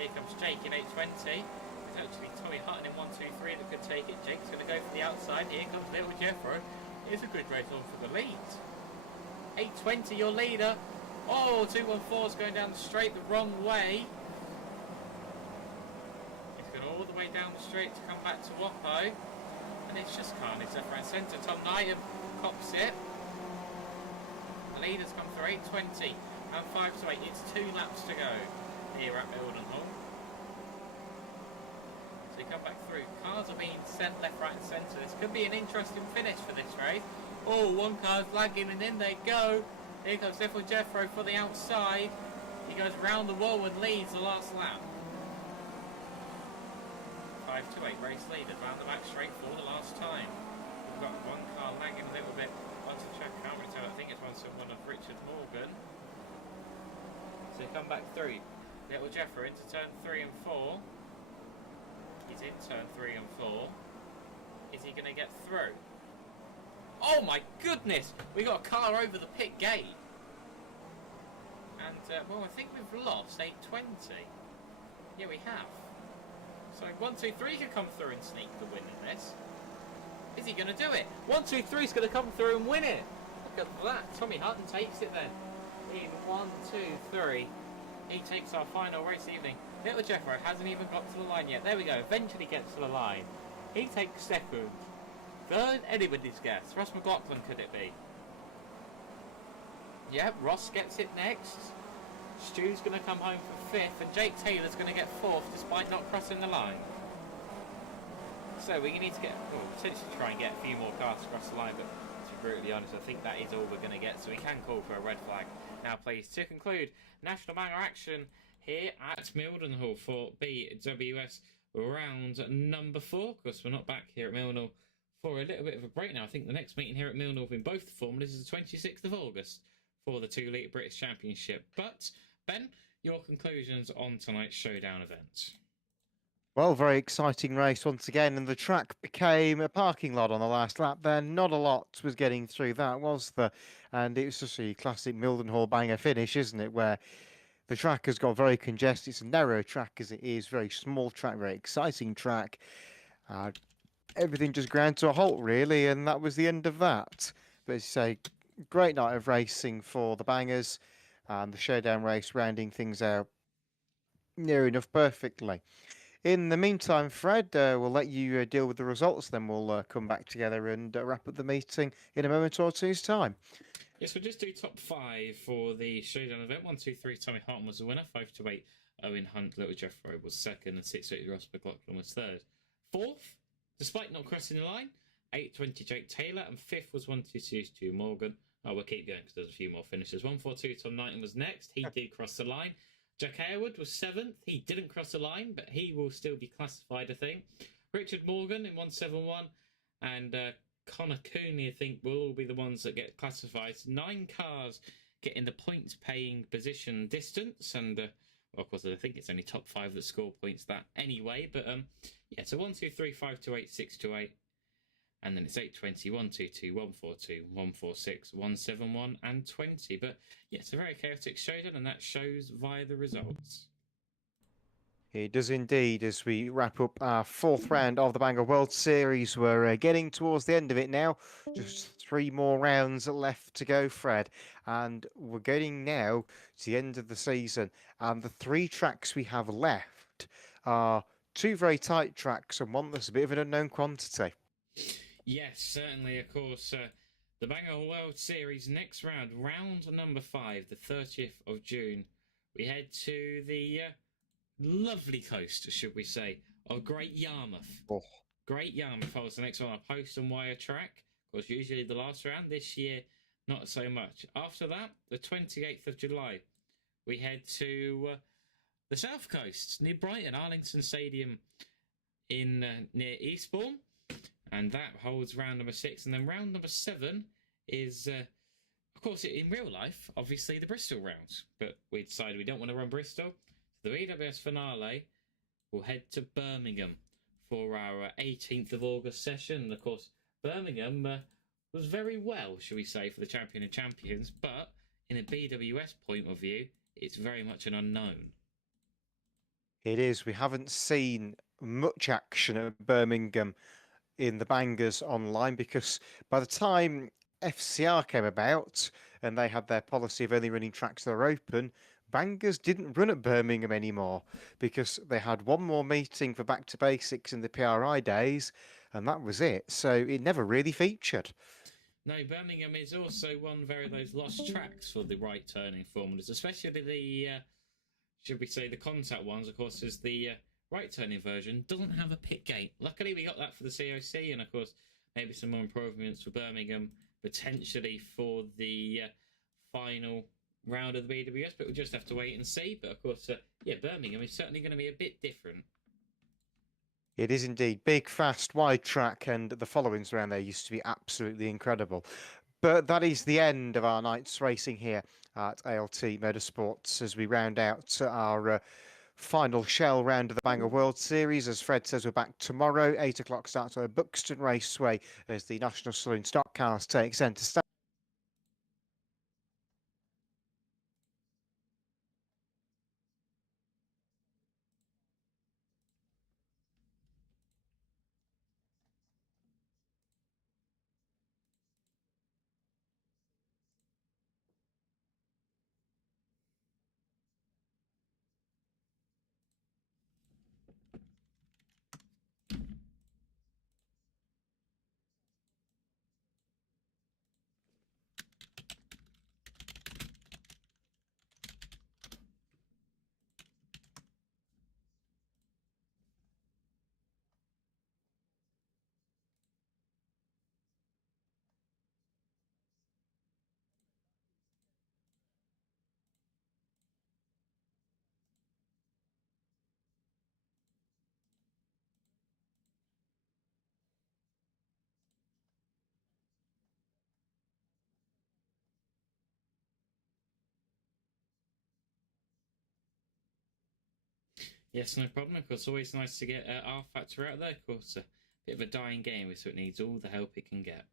Here comes Jake in 820. It's actually Tommy Hutton in 123 that could take it. Jake's going to go for the outside. Here comes little Jeffro. It's a good race on for the lead. 820, your leader. Oh, 214's going down the straight the wrong way. It's going all the way down the straight to come back to Wappo. And it's just carnage left, right, centre. Tom Knight cops it. The leaders come through 820 and 528. It's 2 laps to go here at Mildenhall. So you come back through. Cars are being sent left, right and centre. This could be an interesting finish for this race. Oh, one car's lagging and in they go. Here comes Stefan Jeffro for the outside. He goes round the wall and leads the last lap. 528 race leader round the back straight for the last time. We've got one car lagging a little bit. Once a check, can't really tell. I think it's one of Richard Morgan. So you come back through. Little Jeffro into turn 3 and 4. He's in turn 3 and 4. Is he going to get through? Oh my goodness! We got a car over the pit gate. And, well, I think we've lost 820. Yeah, we have. So 123 could come through and sneak the win in this. Is he going to do it? 123 is going to come through and win it. Look at that. Tommy Hutton takes it then. In 1, 2, 3. He takes our final race evening. Little Jeffro hasn't even got to the line yet. There we go. Eventually gets to the line. He takes second. Third, anybody's guess. Ross McLaughlin, could it be? Yep, Ross gets it next. Stu's going to come home for 5th, and Jake Taylor's going to get 4th despite not crossing the line. So we need to get, well, potentially try and get a few more cars across the line, but to be brutally honest, I think that is all we're going to get, so we can call for a red flag. Now, please, to conclude, National Banger action here at Mildenhall for BWS round number 4. Of course, we're not back here at Mildenhall for a little bit of a break now. I think the next meeting here at Mildenhall in both the formulas is the 26th of August for the 2 Litre British Championship. But, Ben, your conclusions on tonight's showdown event. Well, very exciting race once again, and the track became a parking lot on the last lap there. Not a lot was getting through that, was there? And it was just a classic Mildenhall banger finish, isn't it? Where the track has got very congested. It's a narrow track as it is, very small track, very exciting track. Everything just ground to a halt, really, and that was the end of that. But as you say, great night of racing for the bangers, and the showdown race rounding things out near enough perfectly. In the meantime, Fred, we'll let you deal with the results, then we'll come back together and wrap up the meeting in a moment or two's time. Yes, we'll just do top 5 for the showdown event. 1, 2, 3, Tommy Harton was the winner. 5 to 8, Owen Hunt, Little Jeffro was second, and 6 to 8, Ross McLaughlin was third. 4th, despite not crossing the line, 8-20 Jake Taylor, and 5th was 1-2 Stu Morgan. Oh, we'll keep going because there's a few more finishes. 1-4-2 Tom Knighton was next. He did cross the line. Jack Harewood was 7th. He didn't cross the line, but he will still be classified, I think. Richard Morgan in 171, and Connor Cooney, I think, will all be the ones that get classified. 9 cars get in the points-paying position distance, and well, of course, I think it's only top 5 that score points that anyway. But yeah, so 1, 2, 3, 5 to 8, 6 to 8. And then it's 8-20, 1-2-2, 1-4-2, 1-4-6, 1-7-1, and 20. But yeah, it's a very chaotic showdown, and that shows via the results. It does indeed. As we wrap up our 4th round of the Bangor World Series, we're getting towards the end of it now. Just 3 more rounds left to go, Fred. And we're getting now to the end of the season. And the 3 tracks we have left are 2 very tight tracks and one that's a bit of an unknown quantity. Yes, certainly, of course. The Bangor World Series next round, round number 5, the 30th of June. We head to the lovely coast, should we say, of Great Yarmouth. Oh. Great Yarmouth holds the next one, a post and wire track. Of course, usually the last round. This year, not so much. After that, the 28th of July, we head to the South Coast, near Brighton, Arlington Stadium in near Eastbourne. And that holds round number 6. And then round number 7 is, of course, in real life, obviously the Bristol rounds. But we decided we don't want to run Bristol. So the BWS finale will head to Birmingham for our 18th of August session. And of course, Birmingham was very well, shall we say, for the Champion of Champions. But in a BWS point of view, it's very much an unknown. It is. We haven't seen much action at Birmingham in the Bangers online because by the time FCR came about and they had their policy of only running tracks that are open, Bangers didn't run at Birmingham anymore because they had one more meeting for Back to Basics in the PRI days and that was it. So it never really featured. No, Birmingham is also one of those lost tracks for the right turning formulas, especially the, should we say, the contact ones. Of course, as the right turning version doesn't have a pit gate. Luckily, we got that for the COC, and of course, maybe some more improvements for Birmingham potentially for the final round of the BWS, but we'll just have to wait and see. But of course, yeah, Birmingham is certainly going to be a bit different. It is indeed. Big, fast, wide track, and the followings around there used to be absolutely incredible. But that is the end of our night's racing here at ALT Motorsports as we round out our final Shell round of the Bangor World Series. As Fred says, we're back tomorrow. 8 o'clock starts at Buxton Raceway as the National Saloon Stock Cars take centre stage. Yes, no problem. Of course, always nice to get R Factor out there. Of course, a bit of a dying game, so it needs all the help it can get.